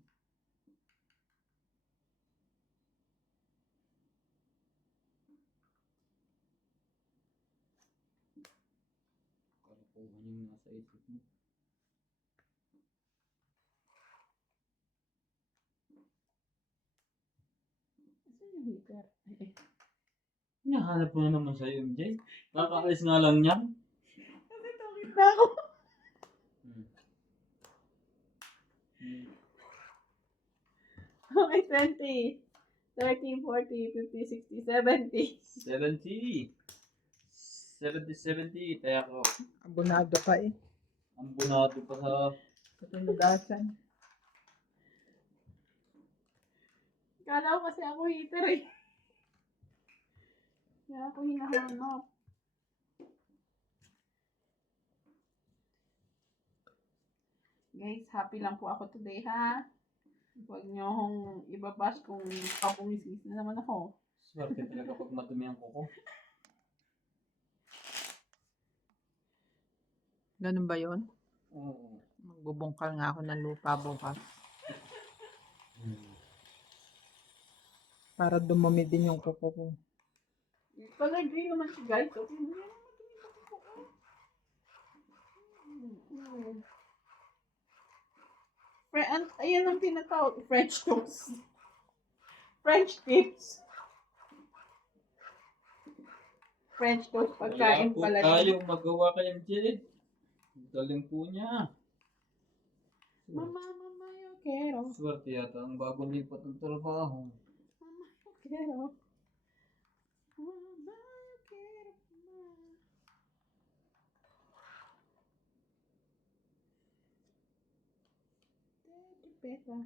Kalokohan yung nasa isip mo. Saan yung heater? Ay, Hinahanap mo na naman sa'yo, MJ. Kakaalis nga lang niya. Kasi tawid na ako. Okay, 20. 30, 40, 50, 60, 70. 70. 70. Kaya ako, Abonado pa eh. ang bunado pa sa... Katulugasan. Kala ko kasi ako heater eh. Kaya ako hinahanap. Guys, happy lang po ako today, ha? Huwag niyo akong ibabash kung kabungis-gis na naman ako. Swerte talaga pag madumi ang kuko. Ganun ba yun? Oo. Magbubungkal nga ako ng lupa bukas. Para dumumi din yung kuko ko. Color green naman siya, guys. So, hindi naman matulog ako. Ayan ang tinatawag. French toast. French tips. French toast pagkain pala. Wala po tayong magawa kayang Jade. Ang galing po niya. Mama, yo quiero. Swerte yata ang bagong lipat ng trabaho. Mama, yo quiero. Mama, yo quiero. Mama. Teddy bear.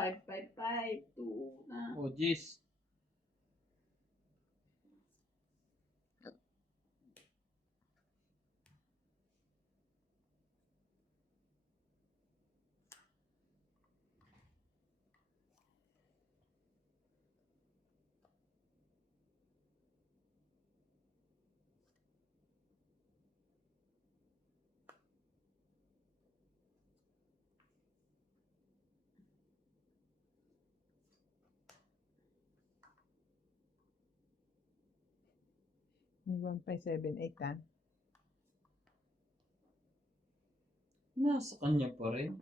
555 2 na. Oh, jeez. May 1578 ha. Nasa kanya pa rin.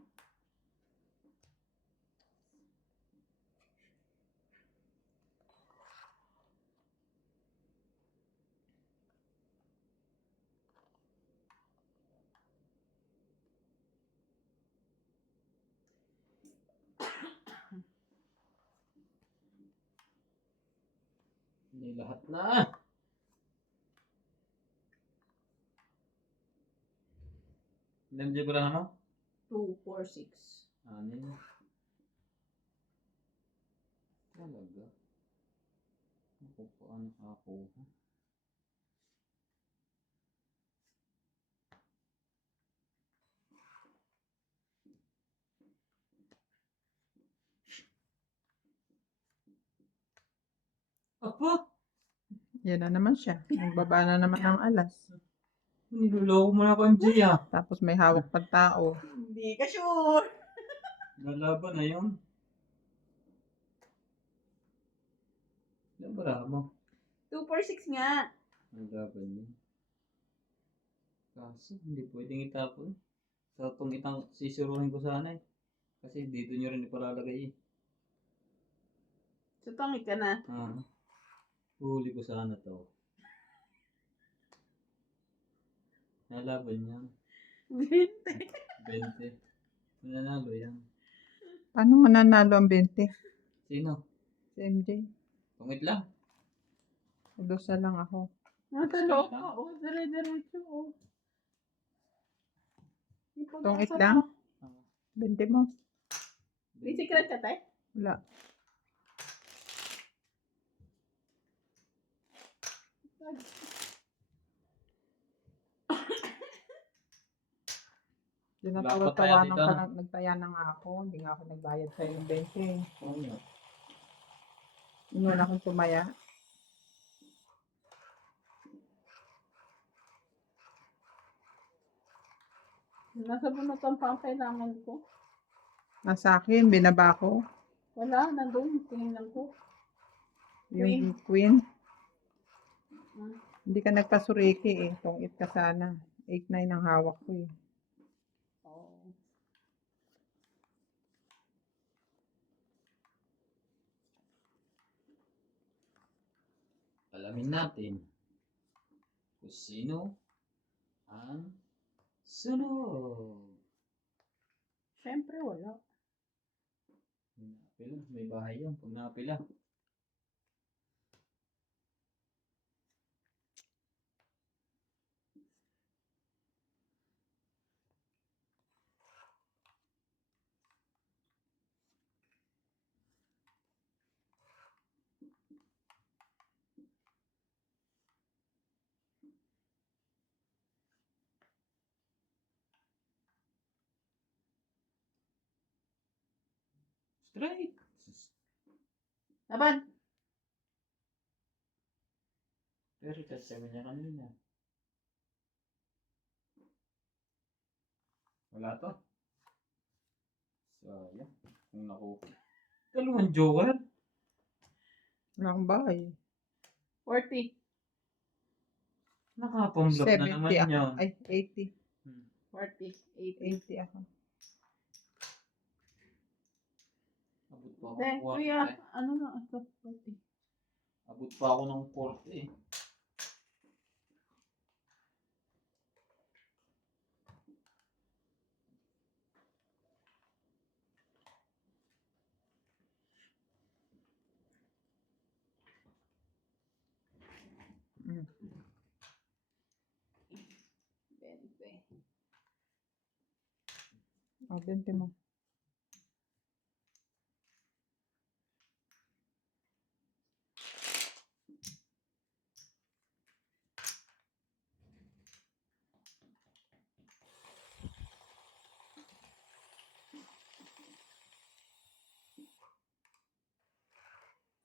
Hindi lahat na. Ilan librahan mo? 246. Anin. Talaga. Ako po ang nakakuha. Apa? Yan na naman siya. Nagbaba na naman ng alas. Niloloko mo na ako, MJ ah. Tapos may hawak pa tao. Hindi ka sure. Lalaban na yun. Ilan ba mo? 246 nga. Ang laban yun. Kaso, hindi pwedeng itapon. Sa itong itang sisuruhin ko sana eh. Kasi dito nyo rin ipalalagay eh. Sutongit ka na. Ah. Huli ko sana to. Nalaban niya. 20. 20. Mananalo yan. Paano mananalo ang 20? Sino? Si MJ. Pangit lang. Udosa lang ako. Matalo ka. O, dire-diretso. O. Tungit lang? 20 mo? May secret ka, te? Wala. Tinatawa-tawanan ka lang, nagtaya na nga ako. Hindi nga ako nagbayad sa yung 20. Oo nga. Inuna akong tumaya. Nasa bunutan pa ang kailangan ko. Nasa akin, binaba ko. Wala, nandun. Tingnan ko. Yung queen. Hmm. Hindi ka nagpasuriki eh. Tungit ka sana. 8-9 ang hawak ko eh. Oh. Alamin natin kung sino ang sunod. Siyempre, wala. May bahay yun. Pag nakapila. Straight. Laban. Pero kasi sabi niya kanina. Wala to. Sayang. Kung nakuha. Dalawang joker. Wala akong bahay. 40. Nakapamblop na 70 naman ako. yun. Ay, 80. 40. 80. 80 ako. Abot pa ako Then, ng 40. kuya, ano na ito? 40. Abot pa ako ng 40. Mm. 20. O, 20 mo.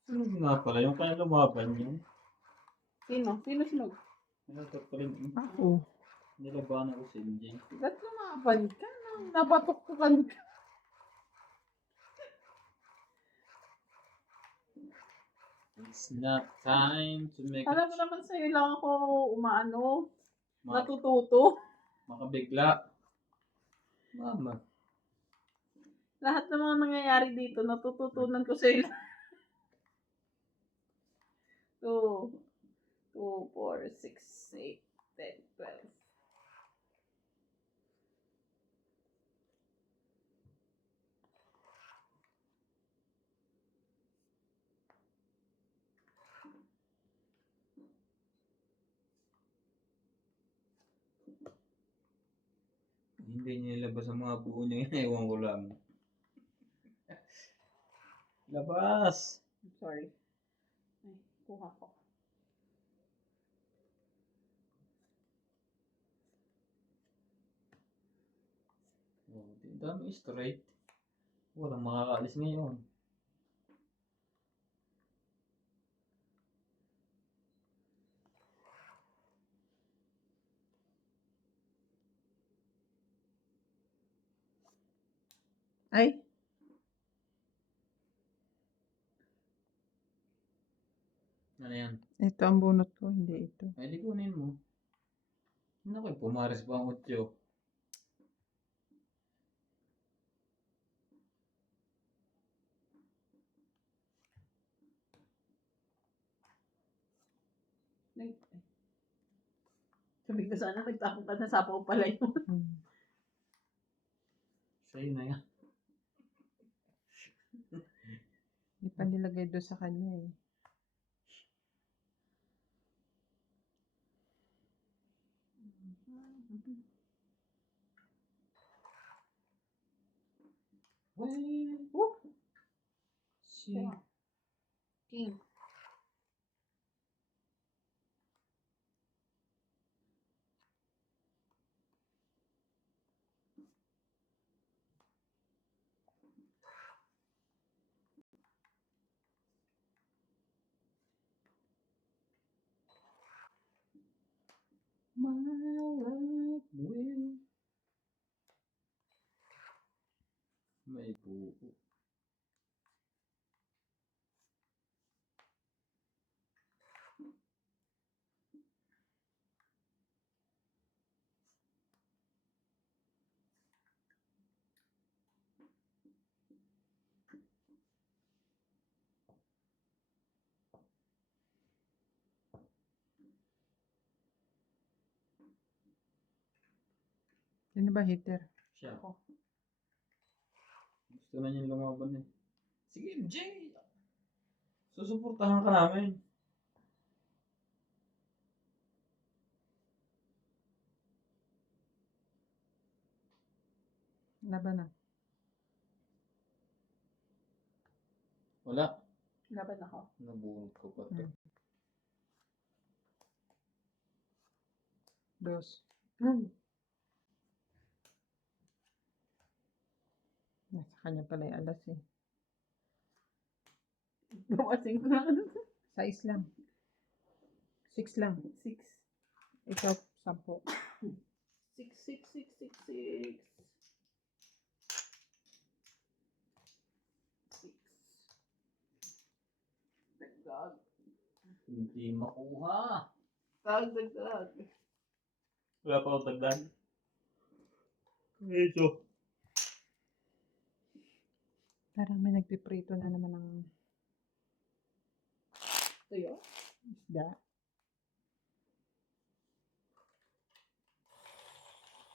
Sunog nga pala. Yung kaya lumaban yun. Sino? Sino sunog? Nalatot pa rin. Ako. Nilaban ako si MJ. Ba't lumaban ka? Nabatok ka. It's not time to make Alam mo naman sa'yo lang ako umaano, Ma- natututo. makabigla. Mama. Lahat ng mga nangyayari dito, natututunan ko sa'yo lang. 2, 2, 4, 6, 8, 10, 12. Hindi nilabas ang mga buo niya. Ewan ko lang. Labas! I'm sorry. Ay, kuha ko. Oh, dami straight. Walang makakaalis ngayon. Ay, Ano yan? ito ang bunot ko, hindi ito. Ay, di kunin mo. Naku, pumares pa ang 8. Sabi ko sana, nagtapong ka na sapaw pala yun. Hmm. Sa'yo na yan. Hindi pa nilagay doon sa kanya eh. Woo! Shit. King. My life will... May buo. Sino ba hitter? Siya. Ako. Gusto na niya lumaban eh. Sige, MJ! Susuportahan ka namin. Laban na. Wala. Laban ako. Nabunot ko pa to. Hmm. Dos. Nasa kanya pala yung alas eh. Bawasin ko lang. Size lang. 6 lang. 6. Ito, 10. 6, 6, 6, 6, 6. 6. Dagdag. Hindi makuha. Dagdag. Wala pa akong tagdan. Ito. Parang may nagpiprito na naman ng Ito yun. isda.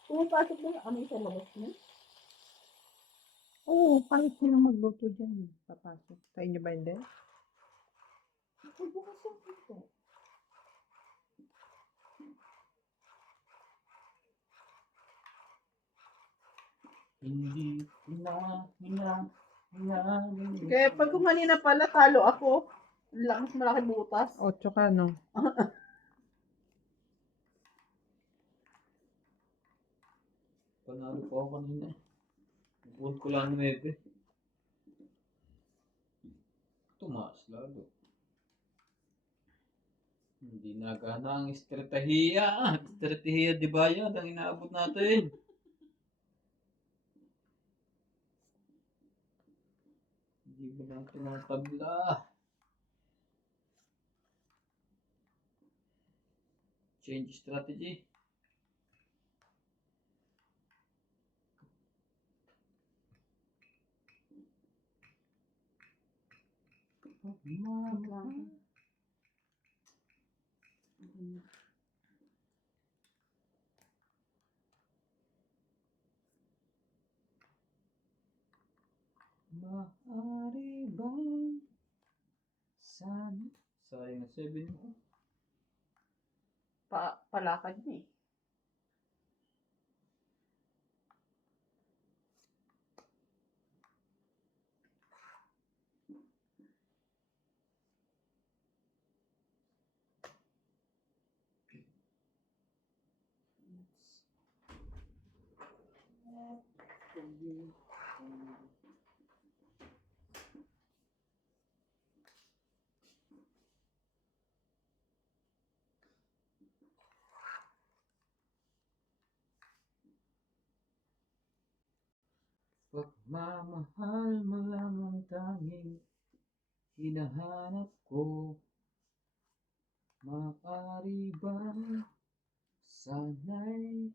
Pumapasok na ano sa labas niya? Oo, kahit sino magluto dyan. Papasok. Sa inyo ba hindi? Bukas yung pinto. Hindi hina. Kaya pag kumanina pala, talo ako. Mas malaki butas. 8 ka, no? Panalo pa ako kanina. Nakuha ko lang 9. Tumaas lalo. Hindi nagana ang estratehiya. Estratehiya di bayad ang inaabot natin. Hindi ba natin ang tabla? Change strategy. Maaari bang sana? Sayang na 7 mo. Palakad niya eh. Pagmamahal mo lang ang tanging hinahanap ko. Maaari bang sana'y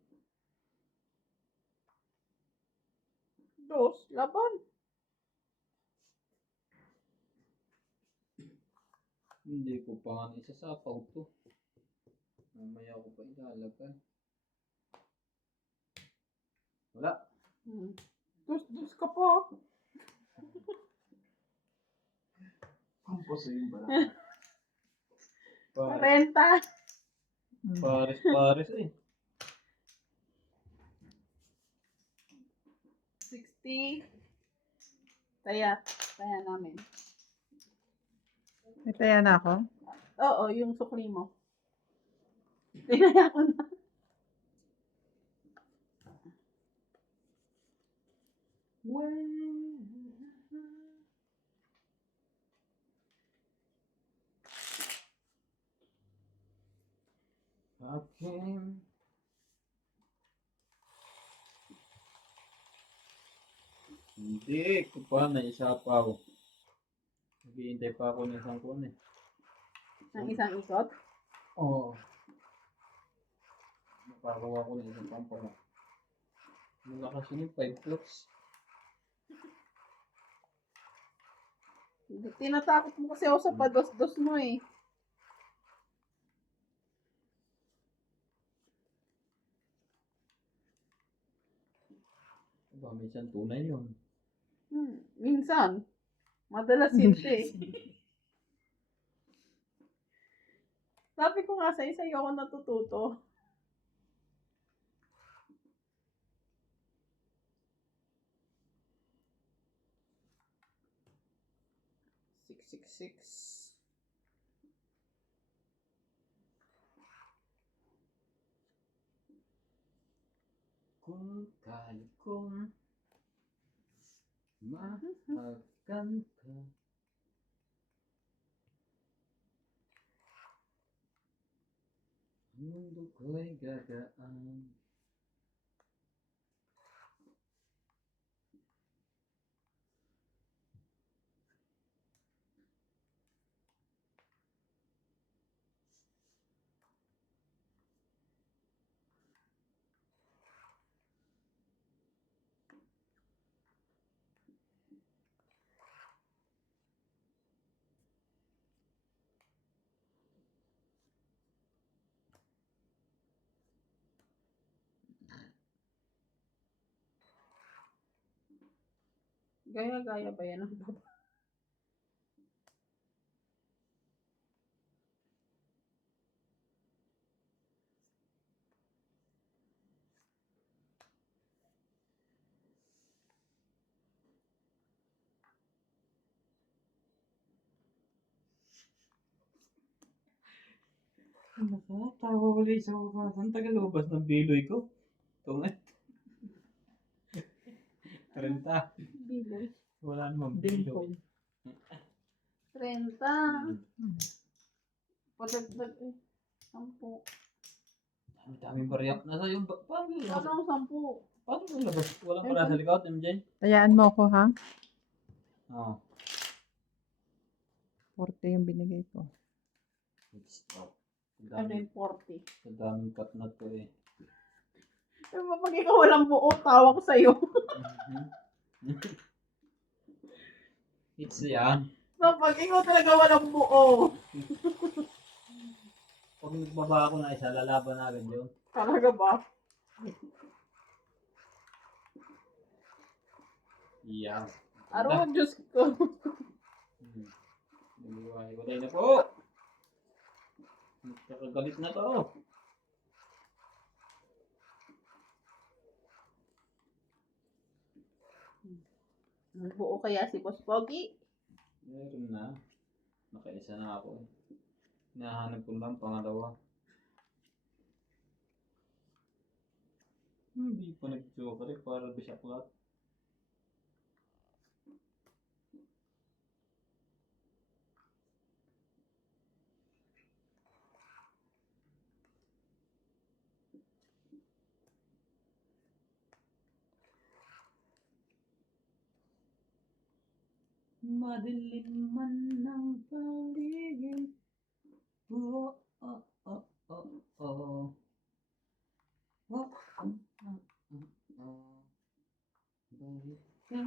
Dos, laban. hindi ko pa nga isasapaw to. Mamaya ko pa ilalagay. Wala. Dos ka po. Kampos yung bala. Pares, 40. pares eh. 60. Taya namin. May taya na ako. Oo, yung sukli mo. Tinaya ko na. Akin. Hindi ko pa naisapaw. Naghihintay pa ako ng isang kuwan eh. Ng isang ikot. Oo. Nakakawa ko ng isang pampawa. Malakas yun yung 5 clocks. Tinatakot mo kasi ako sa pados-dos mo eh. Diba, minsan tunay yun. Minsan. Madalas hindi eh. Sabi ko nga sa isa, ako natututo. Six. Kung kaya kong mahagan ka, gagaan. Gaya-gaya ba yan ang baba? Nakatawa ulit sa wakas. Ang tagal lumabas ng biloy ko. Tungat. 30. Biloy. Wala namang biloy. Dimple. 30. Hmm. Padagdag eh. 10. Ang daming bariyak. Nasa yung... Paano yung labas? Ano ang 10? Paano yung labas? Walang para sa likod, MJ? Tayaan mo ako, ha? Oo. 40 yung binigay ko. Stop. Ano yung 40? Sa daming cut na to eh. Pero pag ikaw walang buo, tawa ko sa'yo. It's yan. Pag ikaw talaga walang buo. Pag nagbaba ako na isa, lalaban na agad yun. Talaga ba? Yeah. Araw, Diyos ko. Walay na po. Nakakagalit na to. Buo kaya si Boss Pogi? Meron na. Nakaisa na ako eh. Hinahanap ko lang pangalawa. Hindi pa nag-joke rin para bisaklat. Madilim man ng paligid. Oh, oh, oh, oh, oh. Oh, balik ka.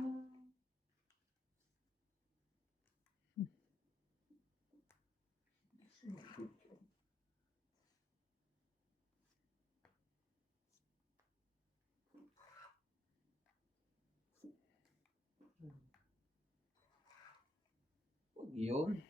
Huwag yun.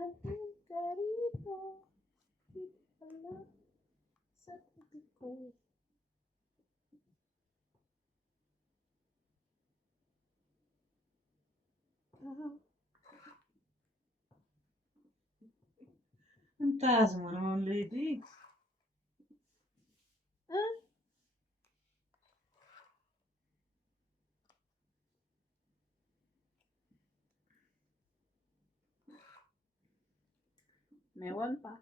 Ating karito, di pala sa tabi ko. Ang taas mo naman, lady. Meron pa.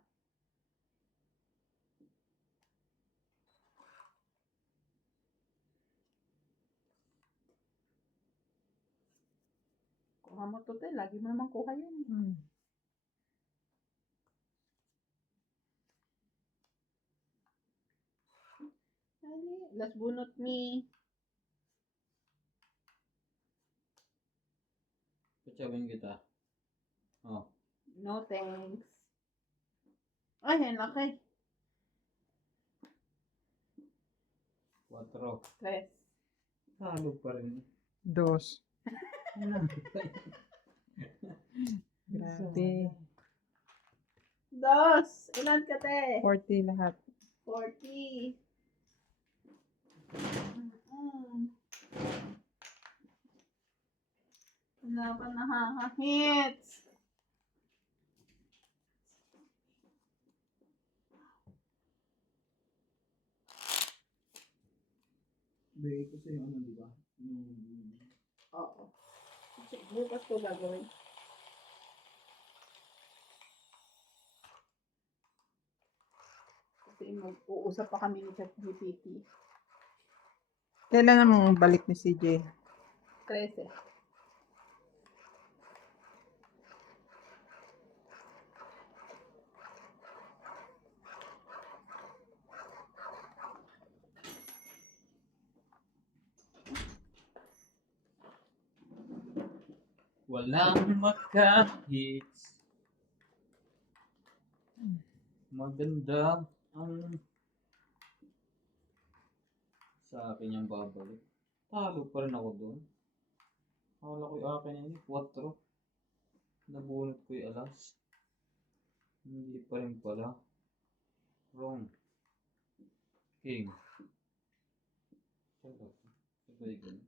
Kuha mo to, te. Lagi mo naman kuha yun. Hmm. Ali, last bunot me. Patsawin kita. Oh. No thanks. Ay, ang laki. 4. 3. Halo pa rin. 2. Grabe. Dos. Ilan ka, te? 40 lahat. 40. Wala pa nakaka-hits. Bigay ko sa'yo ano, di ba? Yung... Oo. Bukas ko gagawin. Kasi mag-uusap pa kami ni ChatGPT. Kailan namang balik ni CJ? 13. Walang maka-hits. Maganda ang sa akin yung babalik. Talo pa rin ako doon. Akala ko yung akin yun, 4. Nabunot ko yung alas. Hindi pa rin pala. Wrong. King. Sarap. Sabay ganun.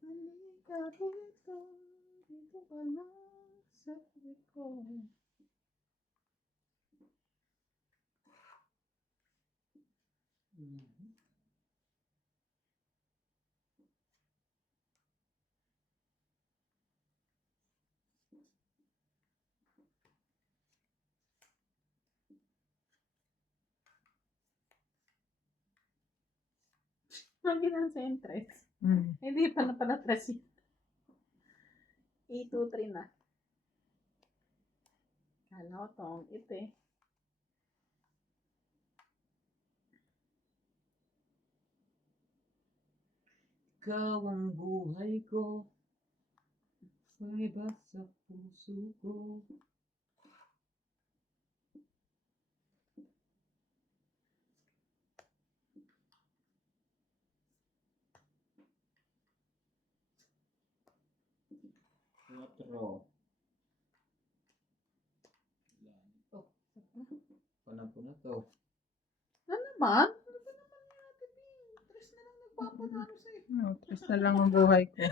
Halika rito, dito ka na sa likod. Mhm. Ang ginang sa interest. Mm. Hindi pa na pala tres yun. 823 na. Kala ko tong ito eh. Ikaw ang buhay ko. May ba sa puso ko? Quatro. Wala na to. Panampo na to. Ano naman? Ano ba naman yung natin eh? Tres na lang nagpapanalo sa'yo. No, 3 na lang ang buhay ko.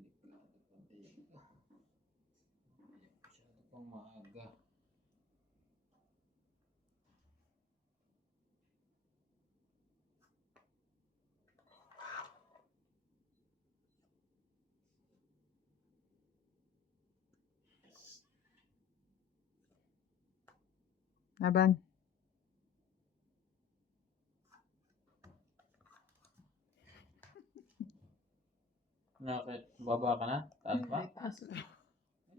Delikado pa dito. Masyado pang maaga. Laban. Bakit? Baba ka na? Taas ba? Ay, taas na.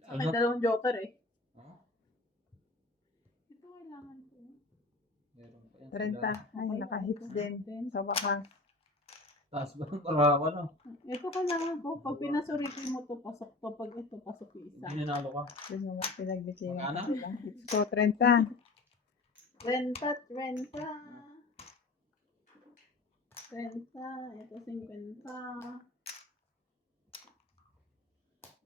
Ano? Akin dalawang joker eh. Oh, Ito kailangan ko. meron pa yan. 30. Ay, naka-hits din. Sa wakas. Taas ba ng parawa no? Ito kailangan ko. Pag pinasuriti mo to, pasok to. Pag ito, pasok yung isa. Hindi nanalo ka. Yun yung pinagbisingan Magkano? ko lang. Hits ko, 30. Renta, renta. Renta. Ito 50.